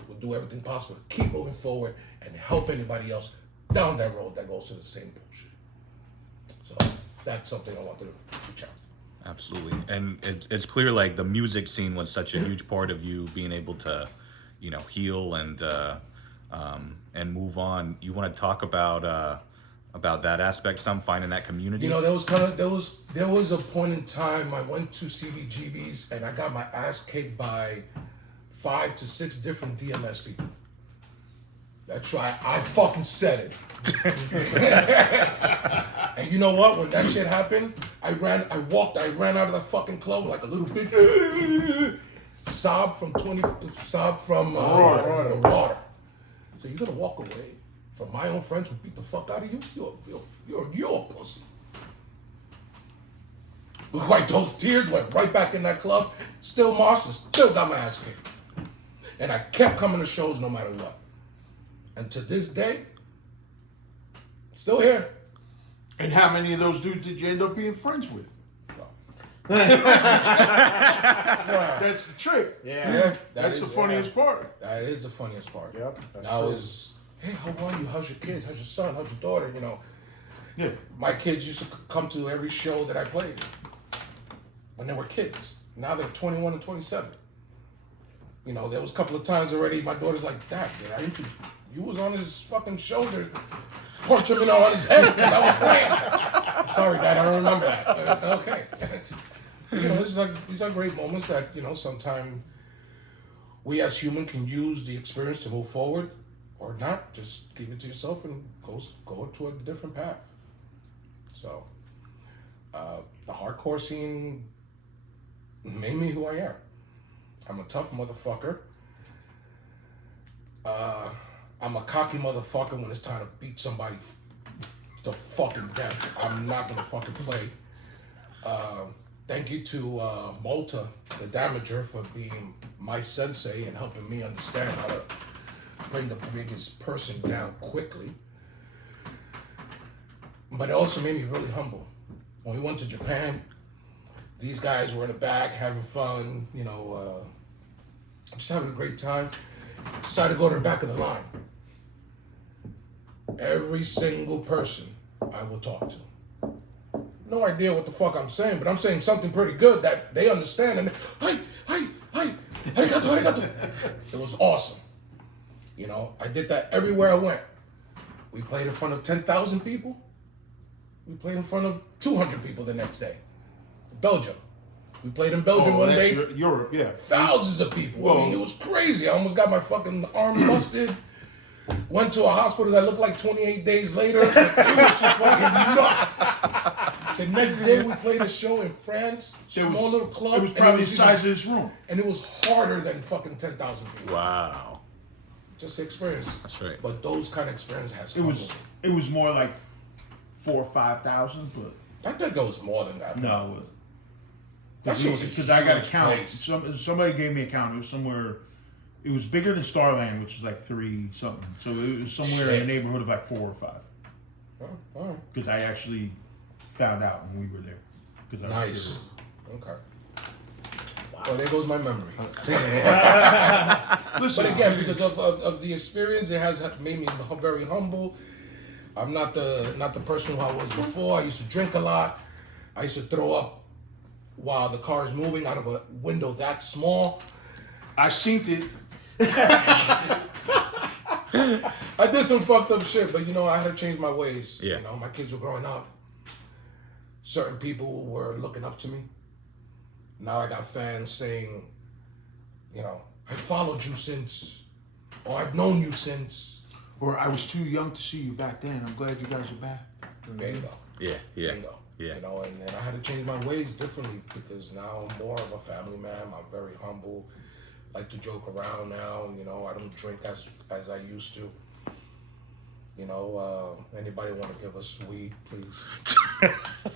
will do everything possible to keep moving forward and help anybody else down that road that goes to the same bullshit. So that's something I want to reach out. Absolutely. And it's clear, like, the music scene was such a huge part of you being able to, you know, heal and move on. You want to talk about that aspect, finding that community? You know, there was a point in time I went to CBGB's and I got my ass kicked by 5 to 6 different DMS people. That's right, I fucking said it. And you know what? When that shit happened, I ran out of the fucking club like a little bitch. Sob from the water. So you're gonna walk away from my own friends who beat the fuck out of you? You're a pussy. Look like those tears went right back in that club. Still marched and still got my ass kicked. And I kept coming to shows no matter what. And to this day, still here. And how many of those dudes did you end up being friends with? That's the trick. Yeah. That's the funniest part. That is the funniest part. Yep. Now is, hey, how are you? How's your kids? How's your son? How's your daughter? You know, Yeah. my kids used to come to every show that I played when they were kids. Now they're 21 and 27. You know, there was a couple of times already. My daughter's like, Dad, you was on his fucking shoulder, punching him on his head because I was playing. Sorry, Dad, I don't remember that. Okay. You know, these are great moments that, you know, sometimes we as humans can use the experience to move forward or not. Just keep it to yourself and go to a different path. So, the hardcore scene made me who I am. I'm a tough motherfucker. I'm a cocky motherfucker when it's time to beat somebody to fucking death. I'm not gonna fucking play. Thank you to Malta, the Damager, for being my sensei and helping me understand how to bring the biggest person down quickly. But it also made me really humble. When we went to Japan, these guys were in the back having fun, you know, just having a great time. Decided to go to the back of the line. Every single person I will talk to. No idea what the fuck I'm saying, but I'm saying something pretty good that they understand. And hey, arigato. It was awesome. You know, I did that everywhere I went. We played in front of 10,000 people. We played in front of 200 people the next day. Belgium. We played in Belgium one day. Europe, yeah. Thousands of people. I mean, it was crazy. I almost got my fucking arm busted. Went to a hospital that looked like 28 days later. It was fucking nuts. The next day we played a show in France, small little club. It was probably the size of this room. And it was harder than fucking 10,000 people. Wow. just experience. That's right. But those kind of experience has. It was more like 4,000 or 5,000, but I think it was more than that. no. That shit was Because I got a huge count. place. Somebody gave me a count. It was somewhere. It was bigger than Starland, which is like 3 something. So it was somewhere in the neighborhood of like 4 or 5. Oh, all right. Because I actually found out when we were there. I Nice. Okay. Well, there goes my memory. Listen, But again, because of the experience, it has made me very humble. I'm not the person who I was before. I used to drink a lot. I used to throw up while the car is moving out of a window that small. I seen it. I did some fucked up shit, but I had to change my ways. Yeah. My kids were growing up. Certain people were looking up to me. Now I got fans saying, I followed you since, or I've known you since. Or I was too young to see you back then. I'm glad you guys are back. Bingo. Yeah. Bingo. Yeah. And I had to change my ways differently because now I'm more of a family man. I'm very humble. Like to joke around now. I don't drink as I used to. Anybody want to give us weed, please?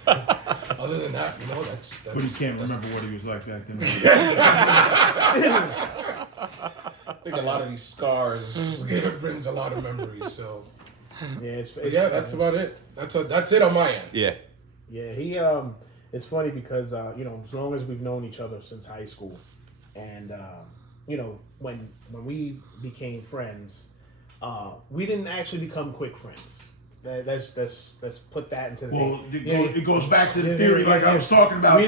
Other than that, that's. But he can't remember what he was like back then. I think a lot of these scars brings a lot of memories. So Yeah, that's about it. That's it on my end. Yeah. Yeah, it's funny because as long as we've known each other since high school, and when we became friends, we didn't actually become quick friends. Let's put that into the thing. It goes back to the theory like I was talking about.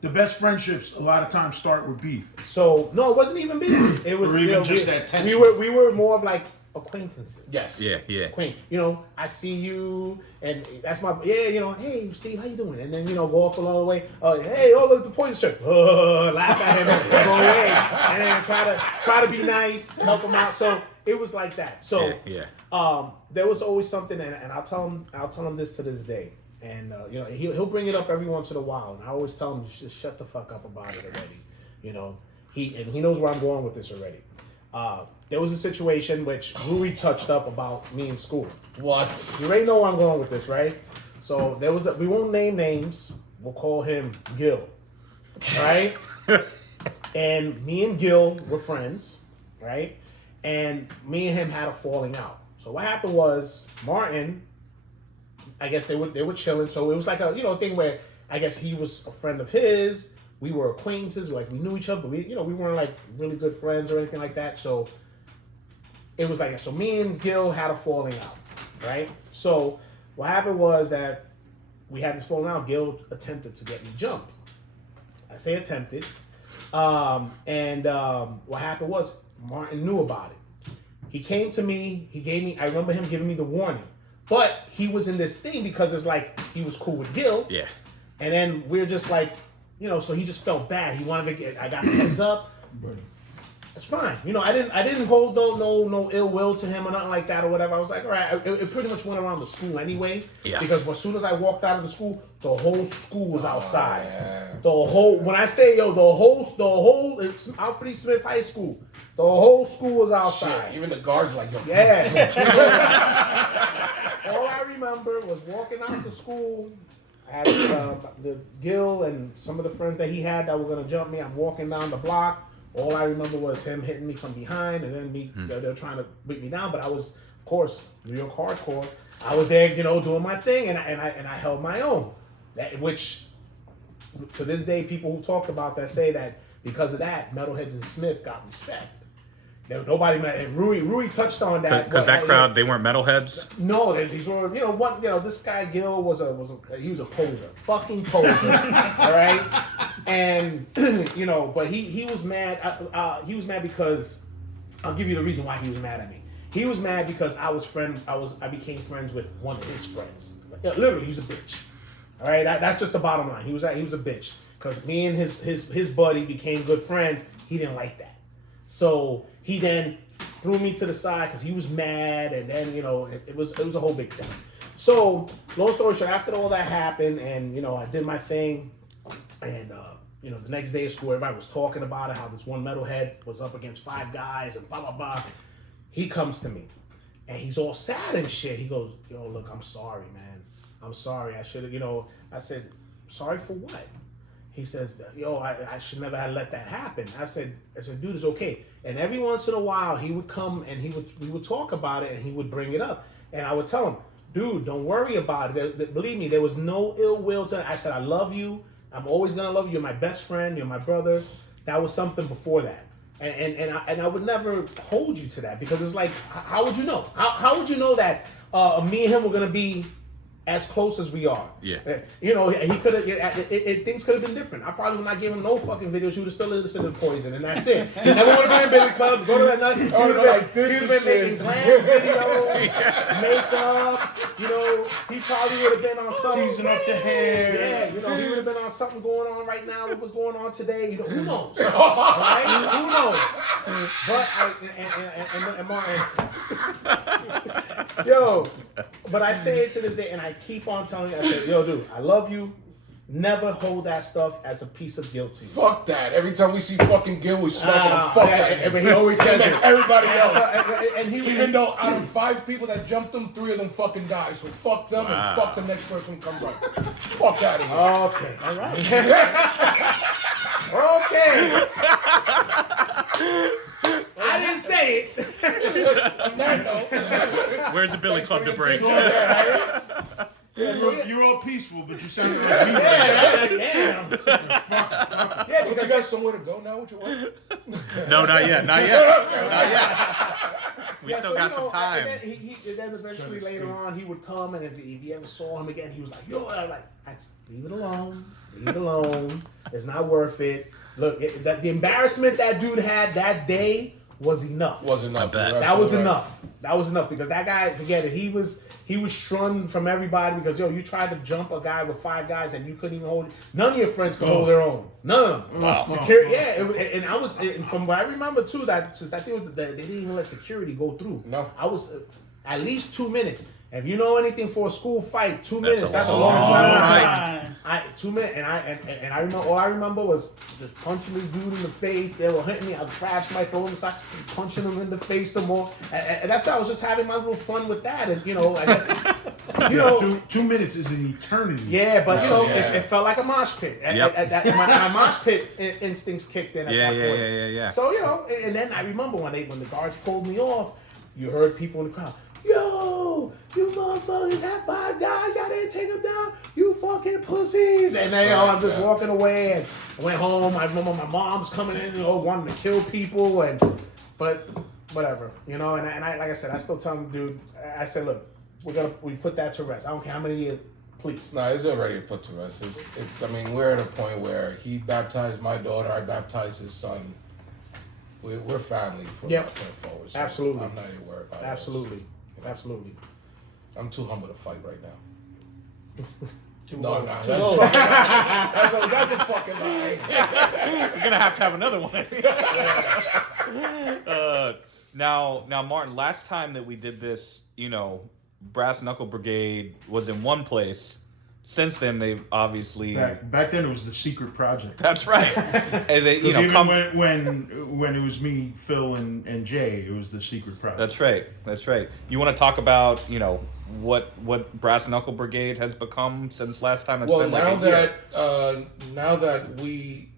The best friendships a lot of times start with beef. So no, it wasn't even beef. It was or even just that tension. We were more of like acquaintances. Yes. Yeah. I see you, and that's my hey Steve, how you doing? And then go off along the way. Hey, look at the poison shirt. Laugh at him, go away, and then try to be nice, help him out. So it was like that. So there was always something, and I'll tell him this to this day, and he'll bring it up every once in a while, and I always tell him just shut the fuck up about it already. He knows where I'm going with this already. There was a situation which Rui touched up about me in school. What? You already know where I'm going with this, right? So we won't name names. We'll call him Gil, right? And me and Gil were friends, right? And me and him had a falling out. So what happened was Martin, I guess they were chilling. So it was like a thing where I guess he was a friend of his. We were acquaintances, like we knew each other, but we weren't like really good friends or anything like that. So it was like, so me and Gil had a falling out, right? So what happened was that we had this falling out. Gil attempted to get me jumped. I say attempted. What happened was Martin knew about it. He came to me, I remember him giving me the warning. But he was in this thing because it's like he was cool with Gil. Yeah. And then we're just like, so he just felt bad. He wanted to I got the heads up. It's fine. I didn't hold no ill will to him or nothing like that or whatever. I was like, all right. It pretty much went around the school anyway. Yeah. Because as soon as I walked out of the school, the whole school was outside. Yeah. When I say the whole it's Alfred E. Smith High School. The whole school was outside. Shit, even the guards like, yo. Yeah. All I remember was walking out of the school. I had the Gil and some of the friends that he had that were gonna jump me. I'm walking down the block. All I remember was him hitting me from behind, and then they're trying to beat me down. But I was, of course, New York hardcore. I was there, doing my thing, and I held my own. Which, to this day, people who talked about that say that because of that, Metalheads and Smith got respect. Nobody met. And Rui touched on that because that crowd, they weren't metalheads. No, these were this guy Gil was a poser, fucking poser, all right. And but he was mad. He was mad because I'll give you the reason why he was mad at me. He was mad because I became friends with one of his friends. Literally, he's a bitch. All right, that's just the bottom line. He was a bitch because me and his buddy became good friends. He didn't like that, so he then threw me to the side because he was mad, and then it was a whole big thing. So long story short, after all that happened, and I did my thing, and the next day at school, everybody was talking about it, how this one metalhead was up against 5 guys and blah blah blah. he comes to me, and he's all sad and shit. He goes, yo, look, I'm sorry, man. I'm sorry. I should have, I said, sorry for what? He says, yo, I should never have let that happen. I said, dude, it's okay. And every once in a while, he would come and we would talk about it, and he would bring it up. And I would tell him, dude, don't worry about it. Believe me, there was no ill will to it. I said, I love you. I'm always going to love you. You're my best friend. You're my brother. That was something before that. And I would never hold you to that, because it's like, how would you know? How would you know that me and him were going to be as close as we are? Yeah. He could have, things could have been different. I probably would not give him no fucking videos. He would have still listened to Poison, and that's it. He never would have been in Billy Club, go to that night. He would have been making glam videos, makeup, he probably would have been on something. Season up the hair. Yeah, he would have been on something going on right now. What was going on today? Who knows? Right? Who knows? But and Martin, yo, but I say it to this day, and I keep on telling you, I say, yo, dude, I love you. Never hold that stuff as a piece of guilt to you. Fuck that. Every time we see fucking Gil, we smacking him. Fuck that. But he always says it. Everybody else. And Even though out of 5 people that jumped him, 3 of them fucking died. So fuck them and fuck the next person who comes up. Fuck out of here. Okay. All right. Okay. I didn't say it. Where's the Billy Club to break? You're all peaceful, but you sound like you. Damn. Yeah, but you got somewhere to go now with your wife? No, not yet. Not yet. We still got some time. And then eventually later on, he would come, and if he ever saw him again, he was like, yo, I'm like, leave it alone. Leave it alone. It's not worth it. Look, the embarrassment that dude had that day was enough. Was enough. That was enough. That was enough, because that guy, forget it, he was shunned from everybody, because you tried to jump a guy with 5 guys and you couldn't even hold. None of your friends could hold their own. None of them. Wow. Security, and I was, and from what I remember too, that since that thing, they didn't even let security go through. No. I was at least 2 minutes. If you know anything for a school fight, 2 minutes. That's That's a a long long time. 2 minutes, and I remember. All I remember was just punching this dude in the face. They were hitting me. I would grab somebody, throw him aside, punching him in the face some more. And that's how I was just having my little fun with that. And I guess 2 minutes is an eternity. Yeah, but it felt like a mosh pit. My mosh pit instincts kicked in at that point. Yeah. So and then I remember when the guards pulled me off, you heard people in the crowd, yo, you motherfuckers had 5 guys, y'all didn't take them down, you fucking pussies. And then I'm just walking away, and I went home. I remember my mom's coming in, wanting to kill people, but whatever, and I, like I said, I still tell him, dude, I said, look, we put that to rest. I don't care how many years, please. No, it's already put to rest. It's I mean, we're at a point where he baptized my daughter, I baptized his son. We're family from that point forward. So Absolutely. I'm not even worried about it. Absolutely. Absolutely. I'm too humble to fight right now. No, that's a fucking lie. We're gonna have another one. Now, Martin. Last time that we did this, Brass Knuckle Brigade was in one place. Since then, they've obviously back then it was the secret project. That's right. And they, even when it was me, Phil, and Jay, it was the secret project. That's right. You want to talk about what Brass Knuckle Brigade has become since last time? It's been like a year. Now that we,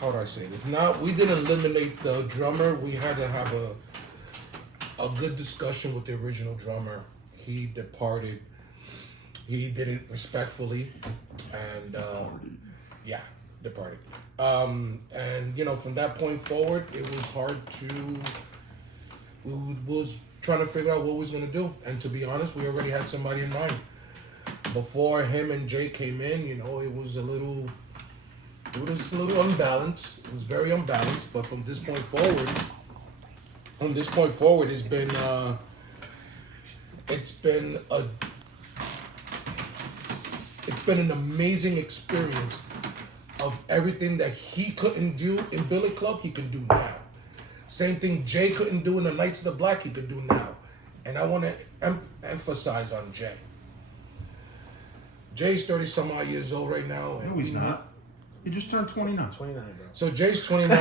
how do I say this? Now we didn't eliminate the drummer. We had to have a good discussion with the original drummer. He departed. He did it respectfully, and departed. And from that point forward, it was hard to. We was trying to figure out what we was gonna do, and to be honest, we already had somebody in mind. Before him and Jay came in, it was a little unbalanced. It was very unbalanced. But from this point forward, it's been an amazing experience of everything that he couldn't do in Billy Club, he can do now. Same thing Jay couldn't do in the Knights of the Black, he could do now. And I want to emphasize on Jay. Jay's 30 some odd years old right now. No, he's not. He just turned 29. 29, bro. So Jay's 29.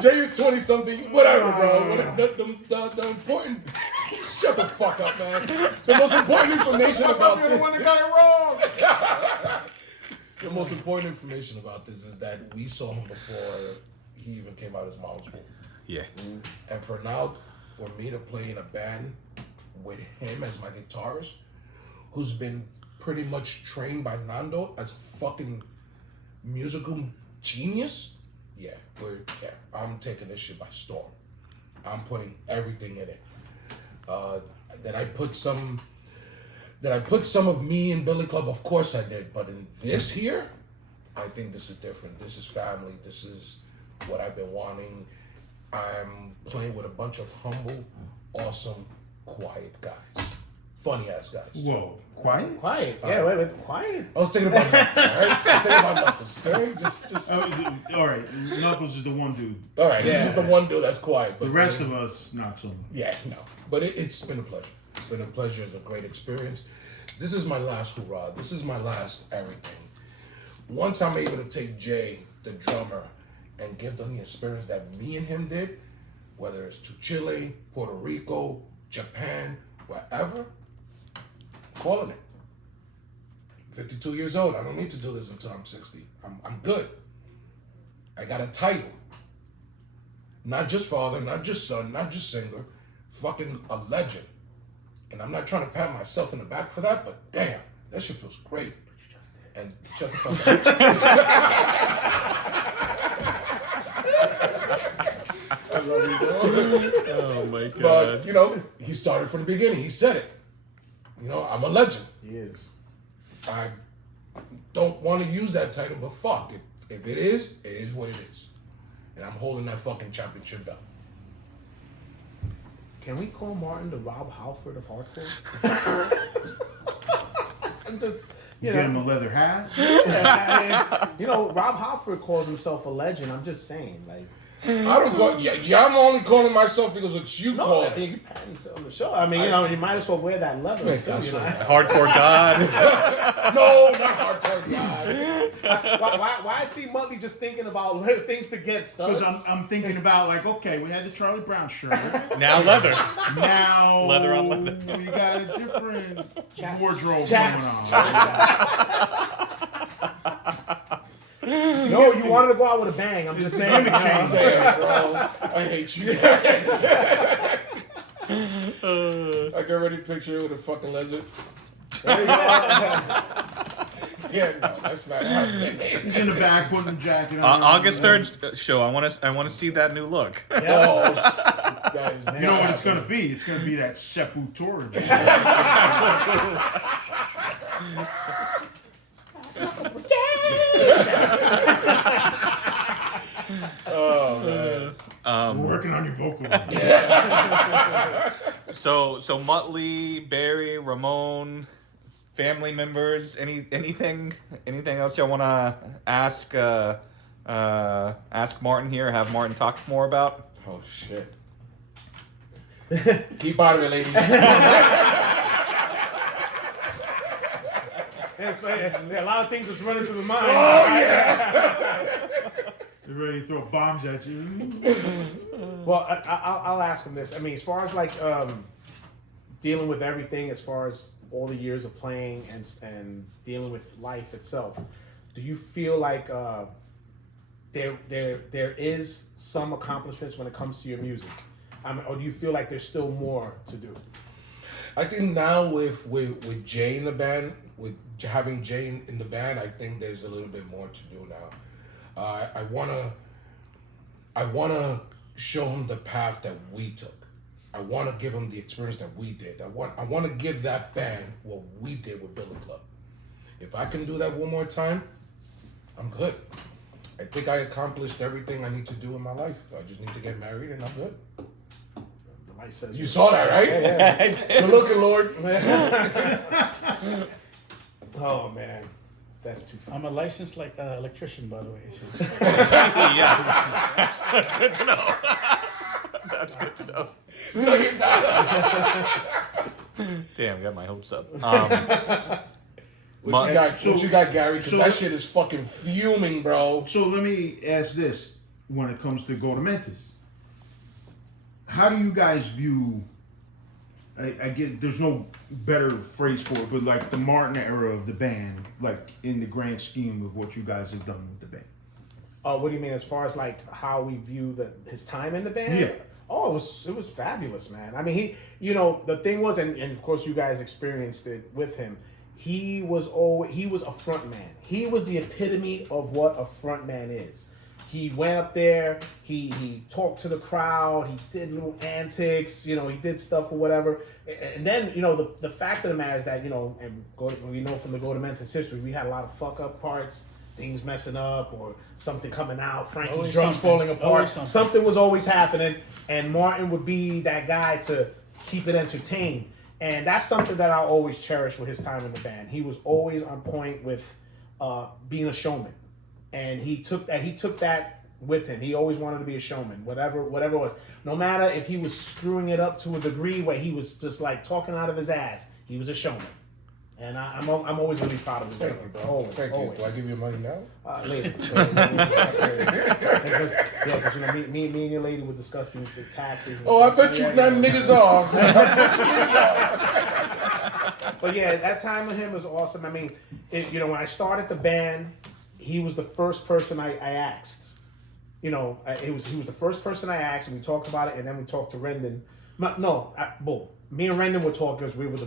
Jay is 20 something, whatever, bro. The important. Shut the fuck up, man. The most important information about this. The most important information about this is that we saw him before he even came out of his mom's womb. Yeah. And for me to play in a band with him as my guitarist, who's been pretty much trained by Nando as a fucking musical genius, I'm taking this shit by storm. I'm putting everything in it. That I put some of me in Billy Club, of course I did, but in this here, I think this is different. This is family. This is what I've been wanting. I'm playing with a bunch of humble, awesome, quiet guys. Funny ass guys. Too. Whoa, quiet? Quiet. Yeah, wait, quiet. I was thinking about Knuckles, right? I was thinking about Knuckles. Right? Just. All right, Knuckles is the one dude. All right, he's the one dude that's quiet. But the rest of us, not so much. Yeah, no. But it's been a pleasure. It's been a pleasure. It's a great experience. This is my last hurrah. This is my last everything. Once I'm able to take Jay, the drummer, and give them the experience that me and him did, whether it's to Chile, Puerto Rico, Japan, wherever, I'm calling it. 52 years old. I don't need to do this until I'm 60. I'm good. I got a title. Not just father, not just son, not just singer. Fucking a legend. And I'm not trying to pat myself in the back for that, but damn, that shit feels great. And shut the fuck up. I love you, bro. Oh my God. But, he started from the beginning. He said it. I'm a legend. He is. I don't want to use that title, but fuck. If it is what it is. And I'm holding that fucking championship belt. Can we call Martin the Rob Halford of hardcore? I'm just, Get him a leather hat. Yeah, I mean, Rob Halford calls himself a legend. I'm just saying, like. I don't call. Yeah, I'm only calling myself because it's you call. I think you pat yourself on the show. I mean, you might as well wear that leather. That's right. Hardcore God. No, not hardcore God. Why I see Muttley just thinking about things to get studs? Because I'm thinking about, like, okay, we had the Charlie Brown shirt. Now leather. Now Leather on leather. We got a different wardrobe Chaps. going on. No, you wanted to go out with a bang. I'm just saying. Damn, bro. I hate you guys. I can already picture it with a fucking lizard. There you go. Yeah, no, that's not happening. He's in the back putting the jacket on. August 3rd show. I want to see that new look. Oh, that is You know what it's going to be? It's going to be that Sepultura. Oh man. We're working on your vocal. So Muttley, Barry, Ramon, family members. Anything else y'all want to ask Martin here? Have Martin talk more about? Oh shit. Keep out of it, ladies. A lot of things that's running through the mind. Oh yeah. They're ready to throw bombs at you. Well, I'll ask him this. I mean, as far as like dealing with everything, as far as all the years of playing and dealing with life itself, do you feel like there is some accomplishments when it comes to your music? Or do you feel like there's still more to do? I think now with Jay in the band, with having Jay in the band, I think there's a little bit more to do now. I wanna show him the path that we took. I wanna give him the experience that we did. I wanna give that band what we did with Billy Club. If I can do that one more time, I'm good. I think I accomplished everything I need to do in my life. I just need to get married and I'm good. You saw that, right? Yeah. Good looking, Lord. Oh man, that's too funny. I'm a licensed electrician, by the way. Yes. That's good to know. That's good to know. No, you're not. Damn, got my hopes up. What you got, Gary? Because that shit is fucking fuming, bro. So let me ask this. when it comes to Goatamentise. How do you guys view? I get there's no better phrase for it, but like the Martin era of the band, like in the grand scheme of what you guys have done with the band. What do you mean as far as like how we view his time in the band? Yeah. Oh, it was fabulous, man. I mean, the thing was, and of course you guys experienced it with him. He was a front man. He was the epitome of what a front man is. He went up there, he talked to the crowd, he did little antics, he did stuff or whatever. And then, the fact of the matter is that, and we know from the Goatamentise history, we had a lot of fuck up parts, things messing up or something coming out, Frankie's Always drums something. falling apart. Always Something was always happening, and Martin would be that guy to keep it entertained. And that's something that I'll always cherish with his time in the band. He was always on point with being a showman. And he took that with him. He always wanted to be a showman, whatever it was. No matter if he was screwing it up to a degree where he was just like talking out of his ass, he was a showman. And I'm always going to be proud of his Thank work. you, bro. Always, Thank always. you. Do I give you money now? Later. Because me and your lady were discussing taxes. And Oh, I stuff. bet you none niggas off. But yeah, that time with him was awesome. I mean, when I started the band, he was the first person I asked. He was the first person I asked, and we talked about it, and then we talked to Rendon. Me and Rendon would talk because we were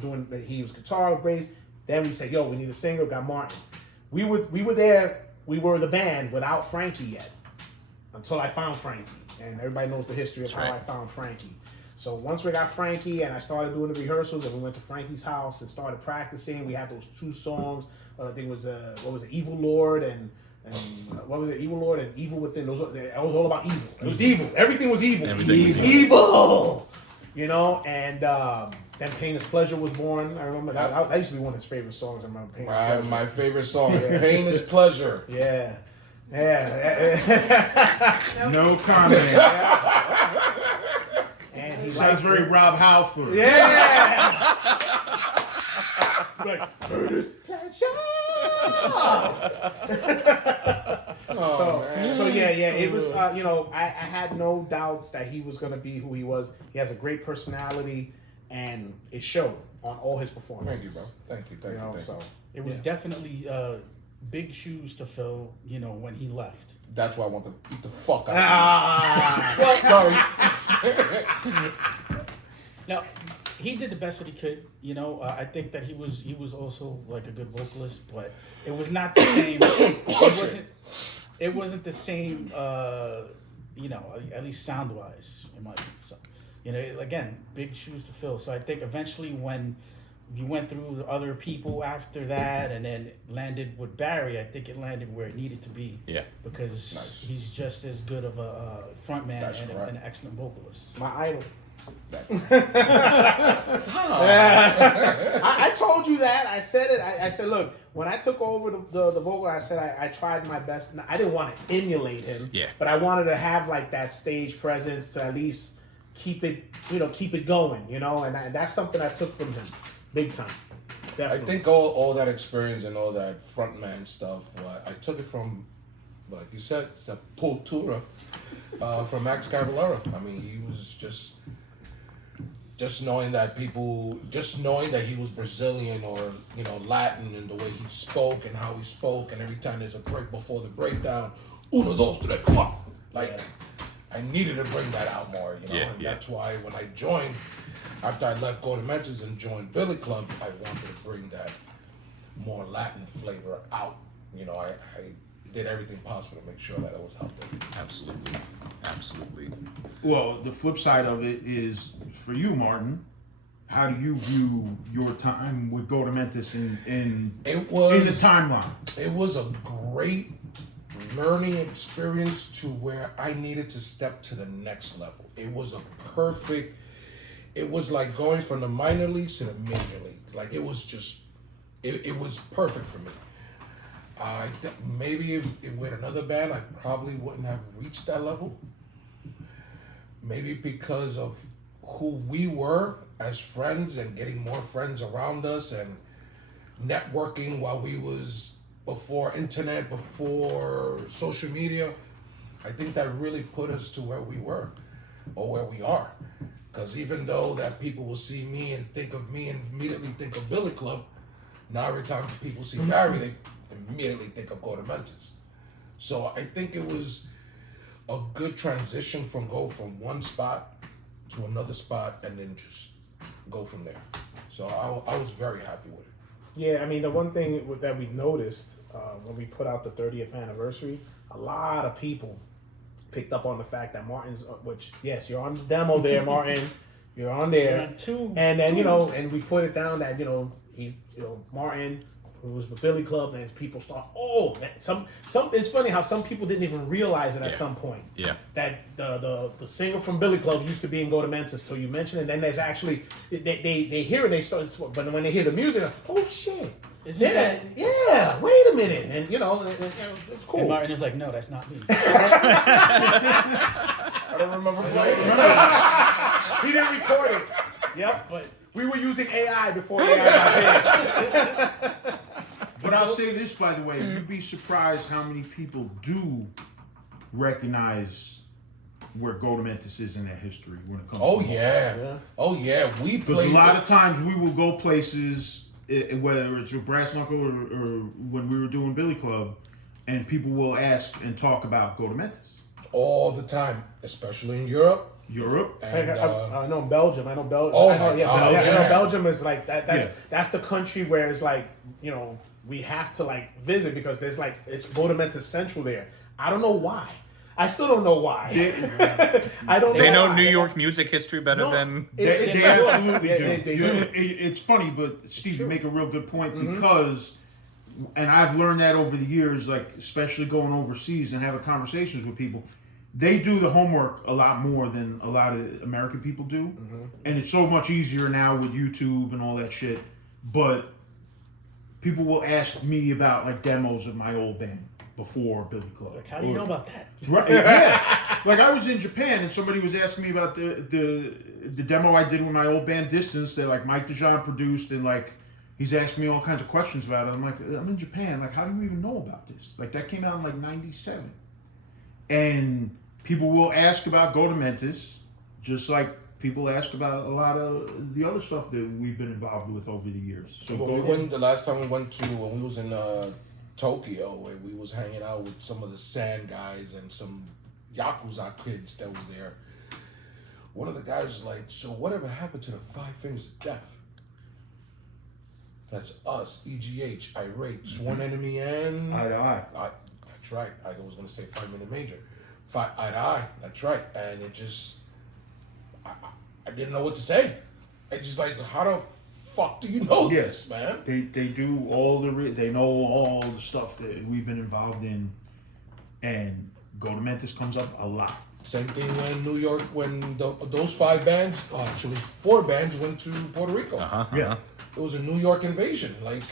doing. He was guitar, bass. Then we said, "Yo, we need a singer." Got Martin. We were there. We were the band without Frankie yet, until I found Frankie, and everybody knows the history of how I found Frankie. So once we got Frankie and I started doing the rehearsals and we went to Frankie's house and started practicing, we had those 2 songs. I think it was what was it, Evil Lord and what was it, Evil Lord and Evil Within. It was all about evil. It was evil. Everything was evil. Evil. And then Pain is Pleasure was born. I remember that used to be one of his favorite songs. I remember Pain is Pleasure. My favorite song is Pain is Pleasure. Yeah. No comment. And he Sounds very Rob Halford. Yeah. Like, pleasure. So yeah, it was. I had no doubts that he was gonna be who he was. He has a great personality, and it showed on all his performances. Thank you, bro. Thank you. So It was definitely big shoes to fill, when he left. That's why I want to beat the fuck out of you. Sorry. Now, he did the best that he could. I think that he was also like a good vocalist, but it was not the same. It wasn't the same. At least sound wise, in my opinion. So, again, big shoes to fill. So I think eventually when you went through other people after that and then landed with Barry, I think it landed where it needed to be. Yeah. Because he's just as good of a frontman That's and correct. an excellent vocalist. my idol. I told you that. I said it. I said, look, when I took over the vocal, I said I tried my best. I didn't want to emulate him, but I wanted to have like that stage presence to at least keep it going, and that's something I took from him, big time. Definitely. I think all that experience and all that frontman stuff, I took it from, like you said, Sepultura, from Max Cavalera. I mean, he was just knowing that he was Brazilian or Latin in the way he spoke and how he spoke, and every time there's a break before the breakdown, uno, dos, tres, cuatro. Like, I needed to bring that out more, and that's why when I joined, after I left Goatamentise and joined Billy Club, I wanted to bring that more Latin flavor out. I did everything possible to make sure that it was out there. Absolutely. Well, the flip side of it is, for you, Martin, how do you view your time with Goatamentise in the timeline? It was a great learning experience to where I needed to step to the next level. It was like going from the minor leagues to the major league. Like, it was just, it was perfect for me. Maybe if with another band, I probably wouldn't have reached that level. Maybe because of who we were as friends and getting more friends around us and networking while we was before internet, before social media. I think that really put us to where we were, or where we are. Because even though that people will see me and think of me and immediately think of Billy Club, now every time people see Barry, they immediately think of Goatamentise. So I think it was a good transition from one spot to another spot and then just go from there. So I was very happy with it. Yeah, I mean, the one thing that we noticed when we put out the 30th anniversary, a lot of people picked up on the fact that Martin's, which, yes, you're on the demo there, Martin. You're on there. And then, and we put it down that, he's, Martin, who was with Billy Club, and people start, it's funny how some people didn't even realize it at some point. Yeah. That the singer from Billy Club used to be in Goatamentise till you mentioned it, and then there's actually, they hear it, they start, but when they hear the music, they're, oh shit. Yeah, wait a minute. And, it's cool. And Martin is like, no, that's not me. I don't remember playing it. He didn't record it. Yep, but we were using AI before AI got big. But I'll say this, by the way, you'd be surprised how many people do recognize where Goatamentise is in their history when it comes to yeah. Oh, yeah. We Because played. a lot of times we will go places, whether it's with Brass Knuckle or when we were doing Billy Club, and people will ask and talk about Goatamentise. All the time, especially in Europe. And, I know Belgium. I know Belgium. Oh, I know, yeah. I know Belgium is like that. That's the country where it's like, we have to like visit because there's like it's Goatamentise Central there. I don't know why. I still don't know why. I don't. They know why. New York music history better than. They absolutely do. They do. It's funny, but Steve, you make a real good point because, and I've learned that over the years, like especially going overseas and having conversations with people, they do the homework a lot more than a lot of American people do, and it's so much easier now with YouTube and all that shit. But people will ask me about like demos of my old band before Billy Club. Like, how do you know about that? Right, yeah. Like I was in Japan and somebody was asking me about the demo I did with my old band Distance that like Mike DeJean produced, and like he's asking me all kinds of questions about it. I'm like, I'm in Japan. Like, how do you even know about this? Like that came out in like '97, and people will ask about Goatamentise, just like people ask about a lot of the other stuff that we've been involved with over the years. So the last time we went to, when we was in Tokyo, and we was hanging out with some of the Sand guys and some Yakuza kids that was there. One of the guys was like, so whatever happened to the Five Fingers of Death? That's us, EGH, Irate, Sworn Enemy, and... Eye to Eye. That's right. I was going to say 5 Minute Major. Eye to Eye, that's right. And it just... I didn't know what to say. I just like, how the fuck do you know this, man? They do all they know all the stuff that we've been involved in, and Goatamentise comes up a lot. Same thing when New York, when those 5 bands, actually 4 bands went to Puerto Rico. Yeah. It was a New York invasion. Like,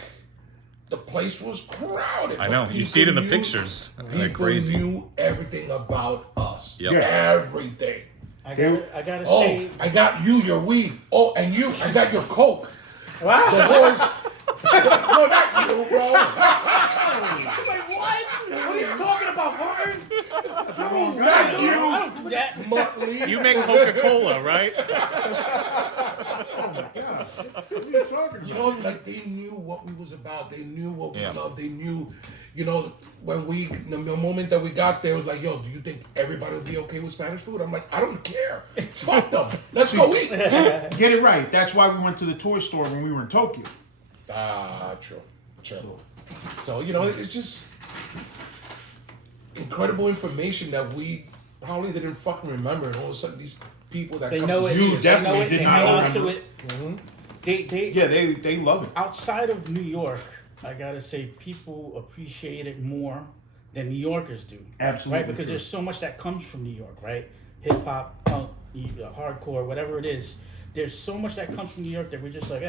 the place was crowded. I know. You see it in the pictures. They're People crazy. knew everything about us. Yep. Everything. I gotta Oh, say, I got you your weed. Oh, and you, I got your coke. Wow. The boys. No, not you, bro. Like what? What are you talking about, Martin? Not you. I don't do that. Muttley. You make Coca-Cola, right? Oh my God. What are you talking about? You know, like they knew what we was about. They knew what we Yeah. loved. They knew, when the moment that we got there, it was like, yo, do you think everybody would be okay with Spanish food? I'm like, I don't care. Fuck them. Let's go eat. Get it right. That's why we went to the toy store when we were in Tokyo. True. So, it's just incredible information that we probably didn't fucking remember. And all of a sudden, these people that They come know to it. see You us, definitely they know it. did They not hang on remember. to it. They They love it. outside of New York, I gotta say, people appreciate it more than New Yorkers do. Absolutely Right? Because true. there's so much that comes from New York, right? Hip hop, punk, hardcore, whatever it is. There's so much that comes from New York that we're just like,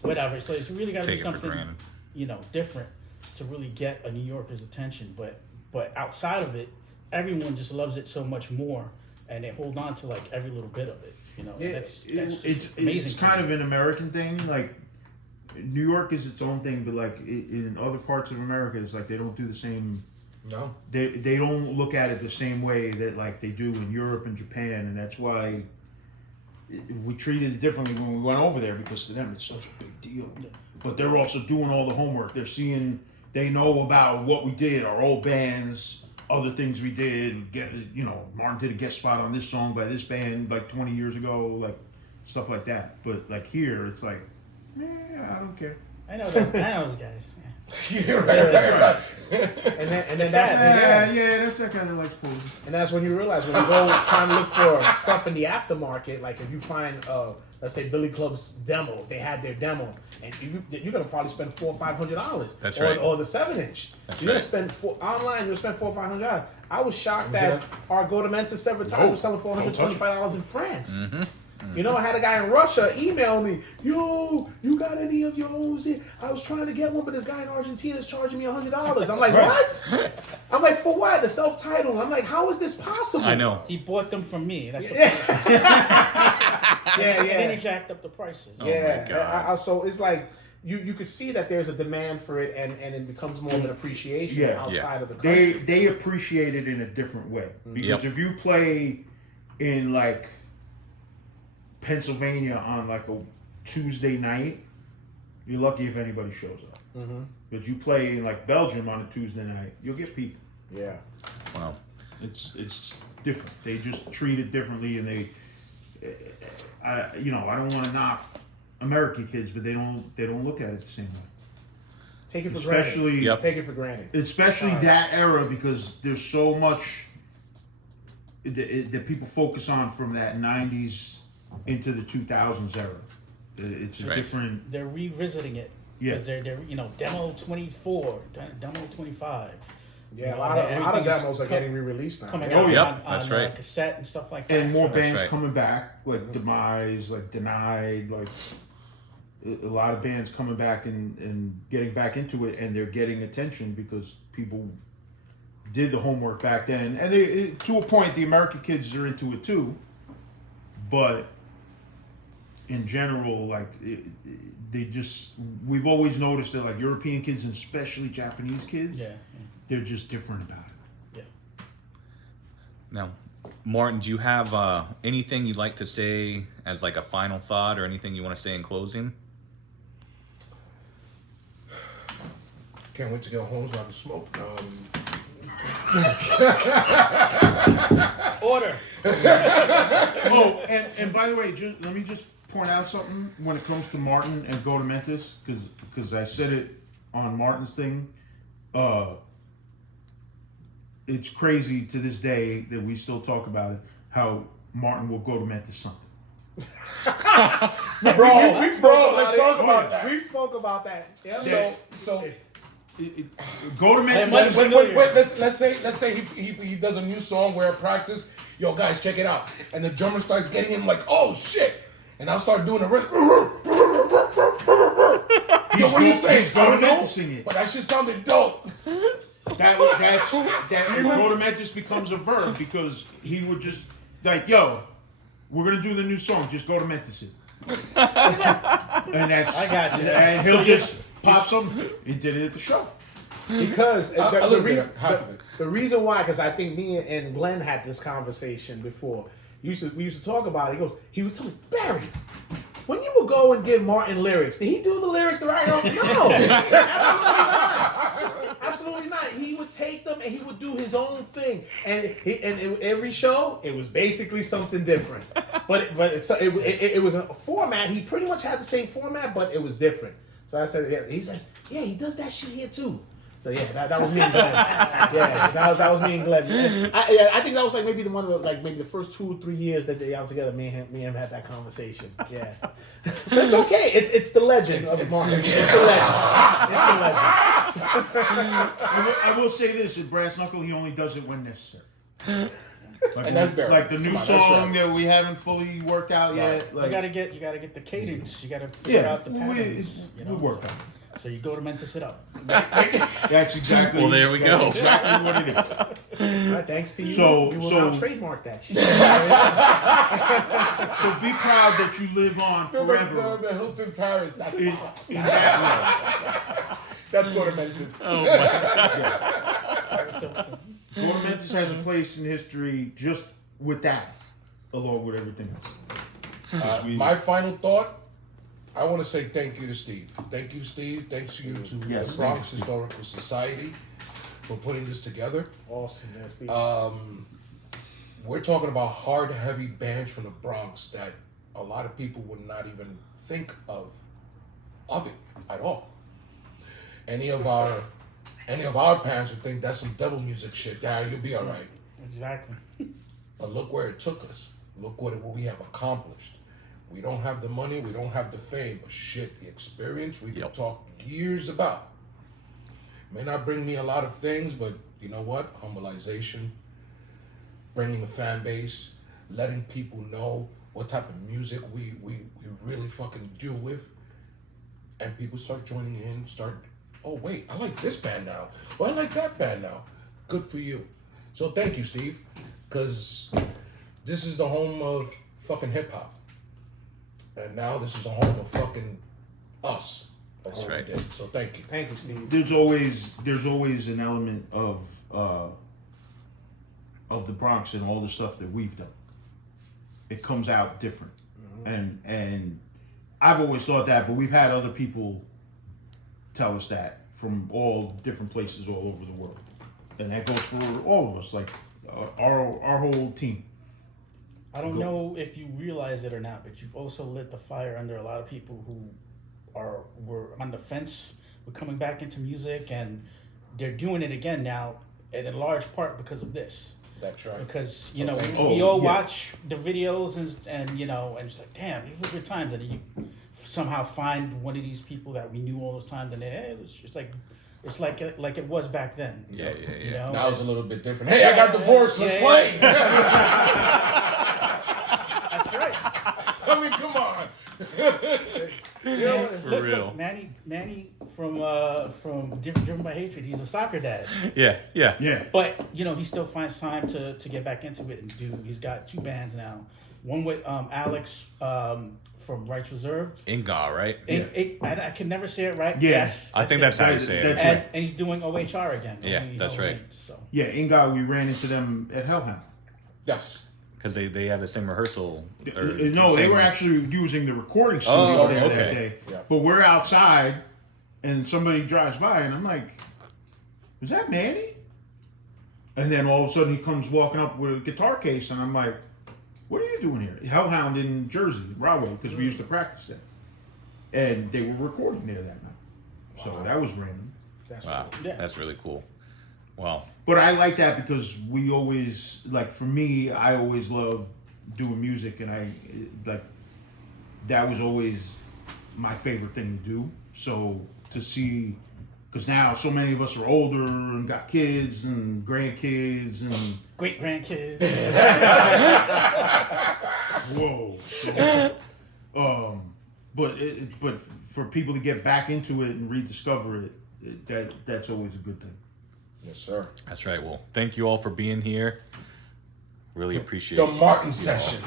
whatever. So it's really gotta Take be it for something, granted. different to really get a New Yorker's attention. But outside of it, everyone just loves it so much more, and they hold on to like every little bit of it. That's just amazing. It's kind of an American thing. Like New York is its own thing, but like in other parts of America, it's like they don't do the same No. They don't look at it the same way that like they do in Europe and Japan, and that's why we treated it differently when we went over there, because to them it's such a big deal. But they're also doing all the homework. They know about what we did, our old bands, other things we did. Martin did a guest spot on this song by this band like 20 years ago, like stuff like that. But like here, it's like, I don't care. I know those guys. Yeah, right. And then that's that's that kind of like spoon. And that's when you realize when you go trying to look for stuff in the aftermarket, like if you find let's say Billy Club's demo, if they had their demo, and you're gonna probably spend $400 or $500. That's right. Or the 7-inch. You're gonna spend online. You'll spend $400 or $500. I was shocked that our Goatamentise several times was selling $425 in France. Mm-hmm. You know, I had a guy in Russia email me, yo, you got any of your O's here? I was trying to get one, but this guy in Argentina is charging me $100. I'm like, what? I'm like, for what? The self-titled. I'm like, how is this possible? I know. He bought them from me. That's yeah, And then he jacked up the prices. Oh my God. So it's like, you could see that there's a demand for it, and it becomes more of an appreciation outside of the country. They appreciate it in a different way. Because if you play in like Pennsylvania on like a Tuesday night, you're lucky if anybody shows up. Mm-hmm. But you play in like Belgium on a Tuesday night, you'll get people. Yeah. Wow. It's different. They just treat it differently, and I don't want to knock American kids, but they don't look at it the same way. Take it for granted. Take it for granted. Especially that era, because there's so much that people focus on from that 90s into the 2000s era. It's a different. They're revisiting it. Yeah. Because they're demo 24, demo 25. Yeah, a lot of demos are getting re-released now. Coming out that's on right. cassette and stuff like that. And more bands coming back, like Demise, like Denied, like a lot of bands coming back and getting back into it, and they're getting attention because people did the homework back then. And to a point, the American kids are into it too. But in general, like we've always noticed that like European kids and especially Japanese kids, they're just different about it. Yeah. Now, Martin, do you have anything you'd like to say as like a final thought, or anything you want to say in closing? Can't wait to get home so I can smoke. Order. Oh, and by the way, let me just point out something when it comes to Martin and Goatamentise, because I said it on Martin's thing. It's crazy to this day that we still talk about it, how Martin will Goatamentise something. Bro, let's talk about that. We spoke about that. Yeah. So Goatamentise. Wait. Let's say he does a new song where at practice, yo guys, check it out, and the drummer starts getting him like, oh shit, and I'll start doing the rhythm. Yo, what do you say? He's I don't know, Goatamentise but that shit sounded dope. That Goatamentise becomes a verb, because he would just like, yo, we're gonna do the new song, just Goatamentise it. And that's, I got you. And he'll just pop some. He did it at the show. Because the reason why, because I think me and Glenn had this conversation before. We used to talk about it. He would tell me, Barry, when you would go and give Martin lyrics, did he do the lyrics the right way? No, absolutely not. He would take them and he would do his own thing. And every show, it was basically something different. But it was a format. He pretty much had the same format, but it was different. So I said, yeah. He says, yeah, he does that shit here too. So yeah, that was me and Glenn. Yeah, that was me and Glenn. I think that was like maybe maybe the first 2 or 3 years that they out together. Me and him had that conversation. Yeah, but it's okay. It's the legend of Martin. It's the legend. I will say this: at Brass Knuckle, he only does it when necessary. And that's Barry. Like the new song that we haven't fully worked out yet. Like, you gotta get the cadence. You gotta figure out the patterns. We work on it. So you Goatamentise it up. That's exactly. Well, there we go. Exactly what it is. All right, thanks to you. You will now trademark that shit. So be proud that you live on forever. The Hilton Paris. That's in that That's Goatamentise. Oh my God. Goatamentise has a place in history just with that, along with everything else. My final thought, I want to say thank you to Steve. Thank you, Steve. Thanks to you to the Bronx Historical Society for putting this together. Awesome, man, Steve. We're talking about hard, heavy bands from the Bronx that a lot of people would not even think of it at all. Any of our parents would think that's some devil music shit. Yeah, you'll be all right. Exactly. But look where it took us. Look what we have accomplished. We don't have the money, we don't have the fame, but shit, the experience we can talk years about. May not bring me a lot of things, but you know what? Humbleization, bringing a fan base, letting people know what type of music we really fucking deal with. And people start joining in, oh wait, I like this band now. Oh, I like that band now. Good for you. So thank you, Steve, because this is the home of fucking hip hop. And now this is a home of fucking us. That's right. We did. So thank you. Thank you, Steve. There's always an element of the Bronx and all the stuff that we've done. It comes out different, and I've always thought that, but we've had other people tell us that from all different places all over the world, and that goes for all of us, like our whole team. I don't know if you realize it or not, but you've also lit the fire under a lot of people who were on the fence with coming back into music, and they're doing it again now, and in large part because of this. That's right. Because we all watch the videos and and it's like, damn, these were good times, and you somehow find one of these people that we knew all those times, and it's like it was back then. Yeah. You know? Now it's a little bit different. Hey, I got divorced. Let's play. That's right. I mean, come on. For real. Manny from Driven by Hatred, he's a soccer dad. Yeah. But he still finds time to get back into it and do. He's got 2 bands now. One with Alex from Rights Reserved. Inga, right? I can never say it right. Yeah. Yes, I think that's how you say it. And he's doing OHR again. Yeah, that's right. So. Yeah, Inga, we ran into them at Hellhound. Yes. Because they have the same rehearsal. No, they were actually using the recording studio that day. Yeah. But we're outside, and somebody drives by, and I'm like, "Is that Manny?" And then all of a sudden, he comes walking up with a guitar case, and I'm like, "What are you doing here?" Hellhound in Jersey, Broadway, because we used to practice there, and they were recording there that night. Wow. So that was random. Wow, Yeah. That's really cool. Wow. But I like that because we always, for me, I always loved doing music, and that was always my favorite thing to do. So to see, because now so many of us are older and got kids and grandkids and Great grandkids. Whoa. So, but for people to get back into it and rediscover it, that's always a good thing. Yes, sir. That's right. Well, thank you all for being here. Really appreciate The it. Martin session.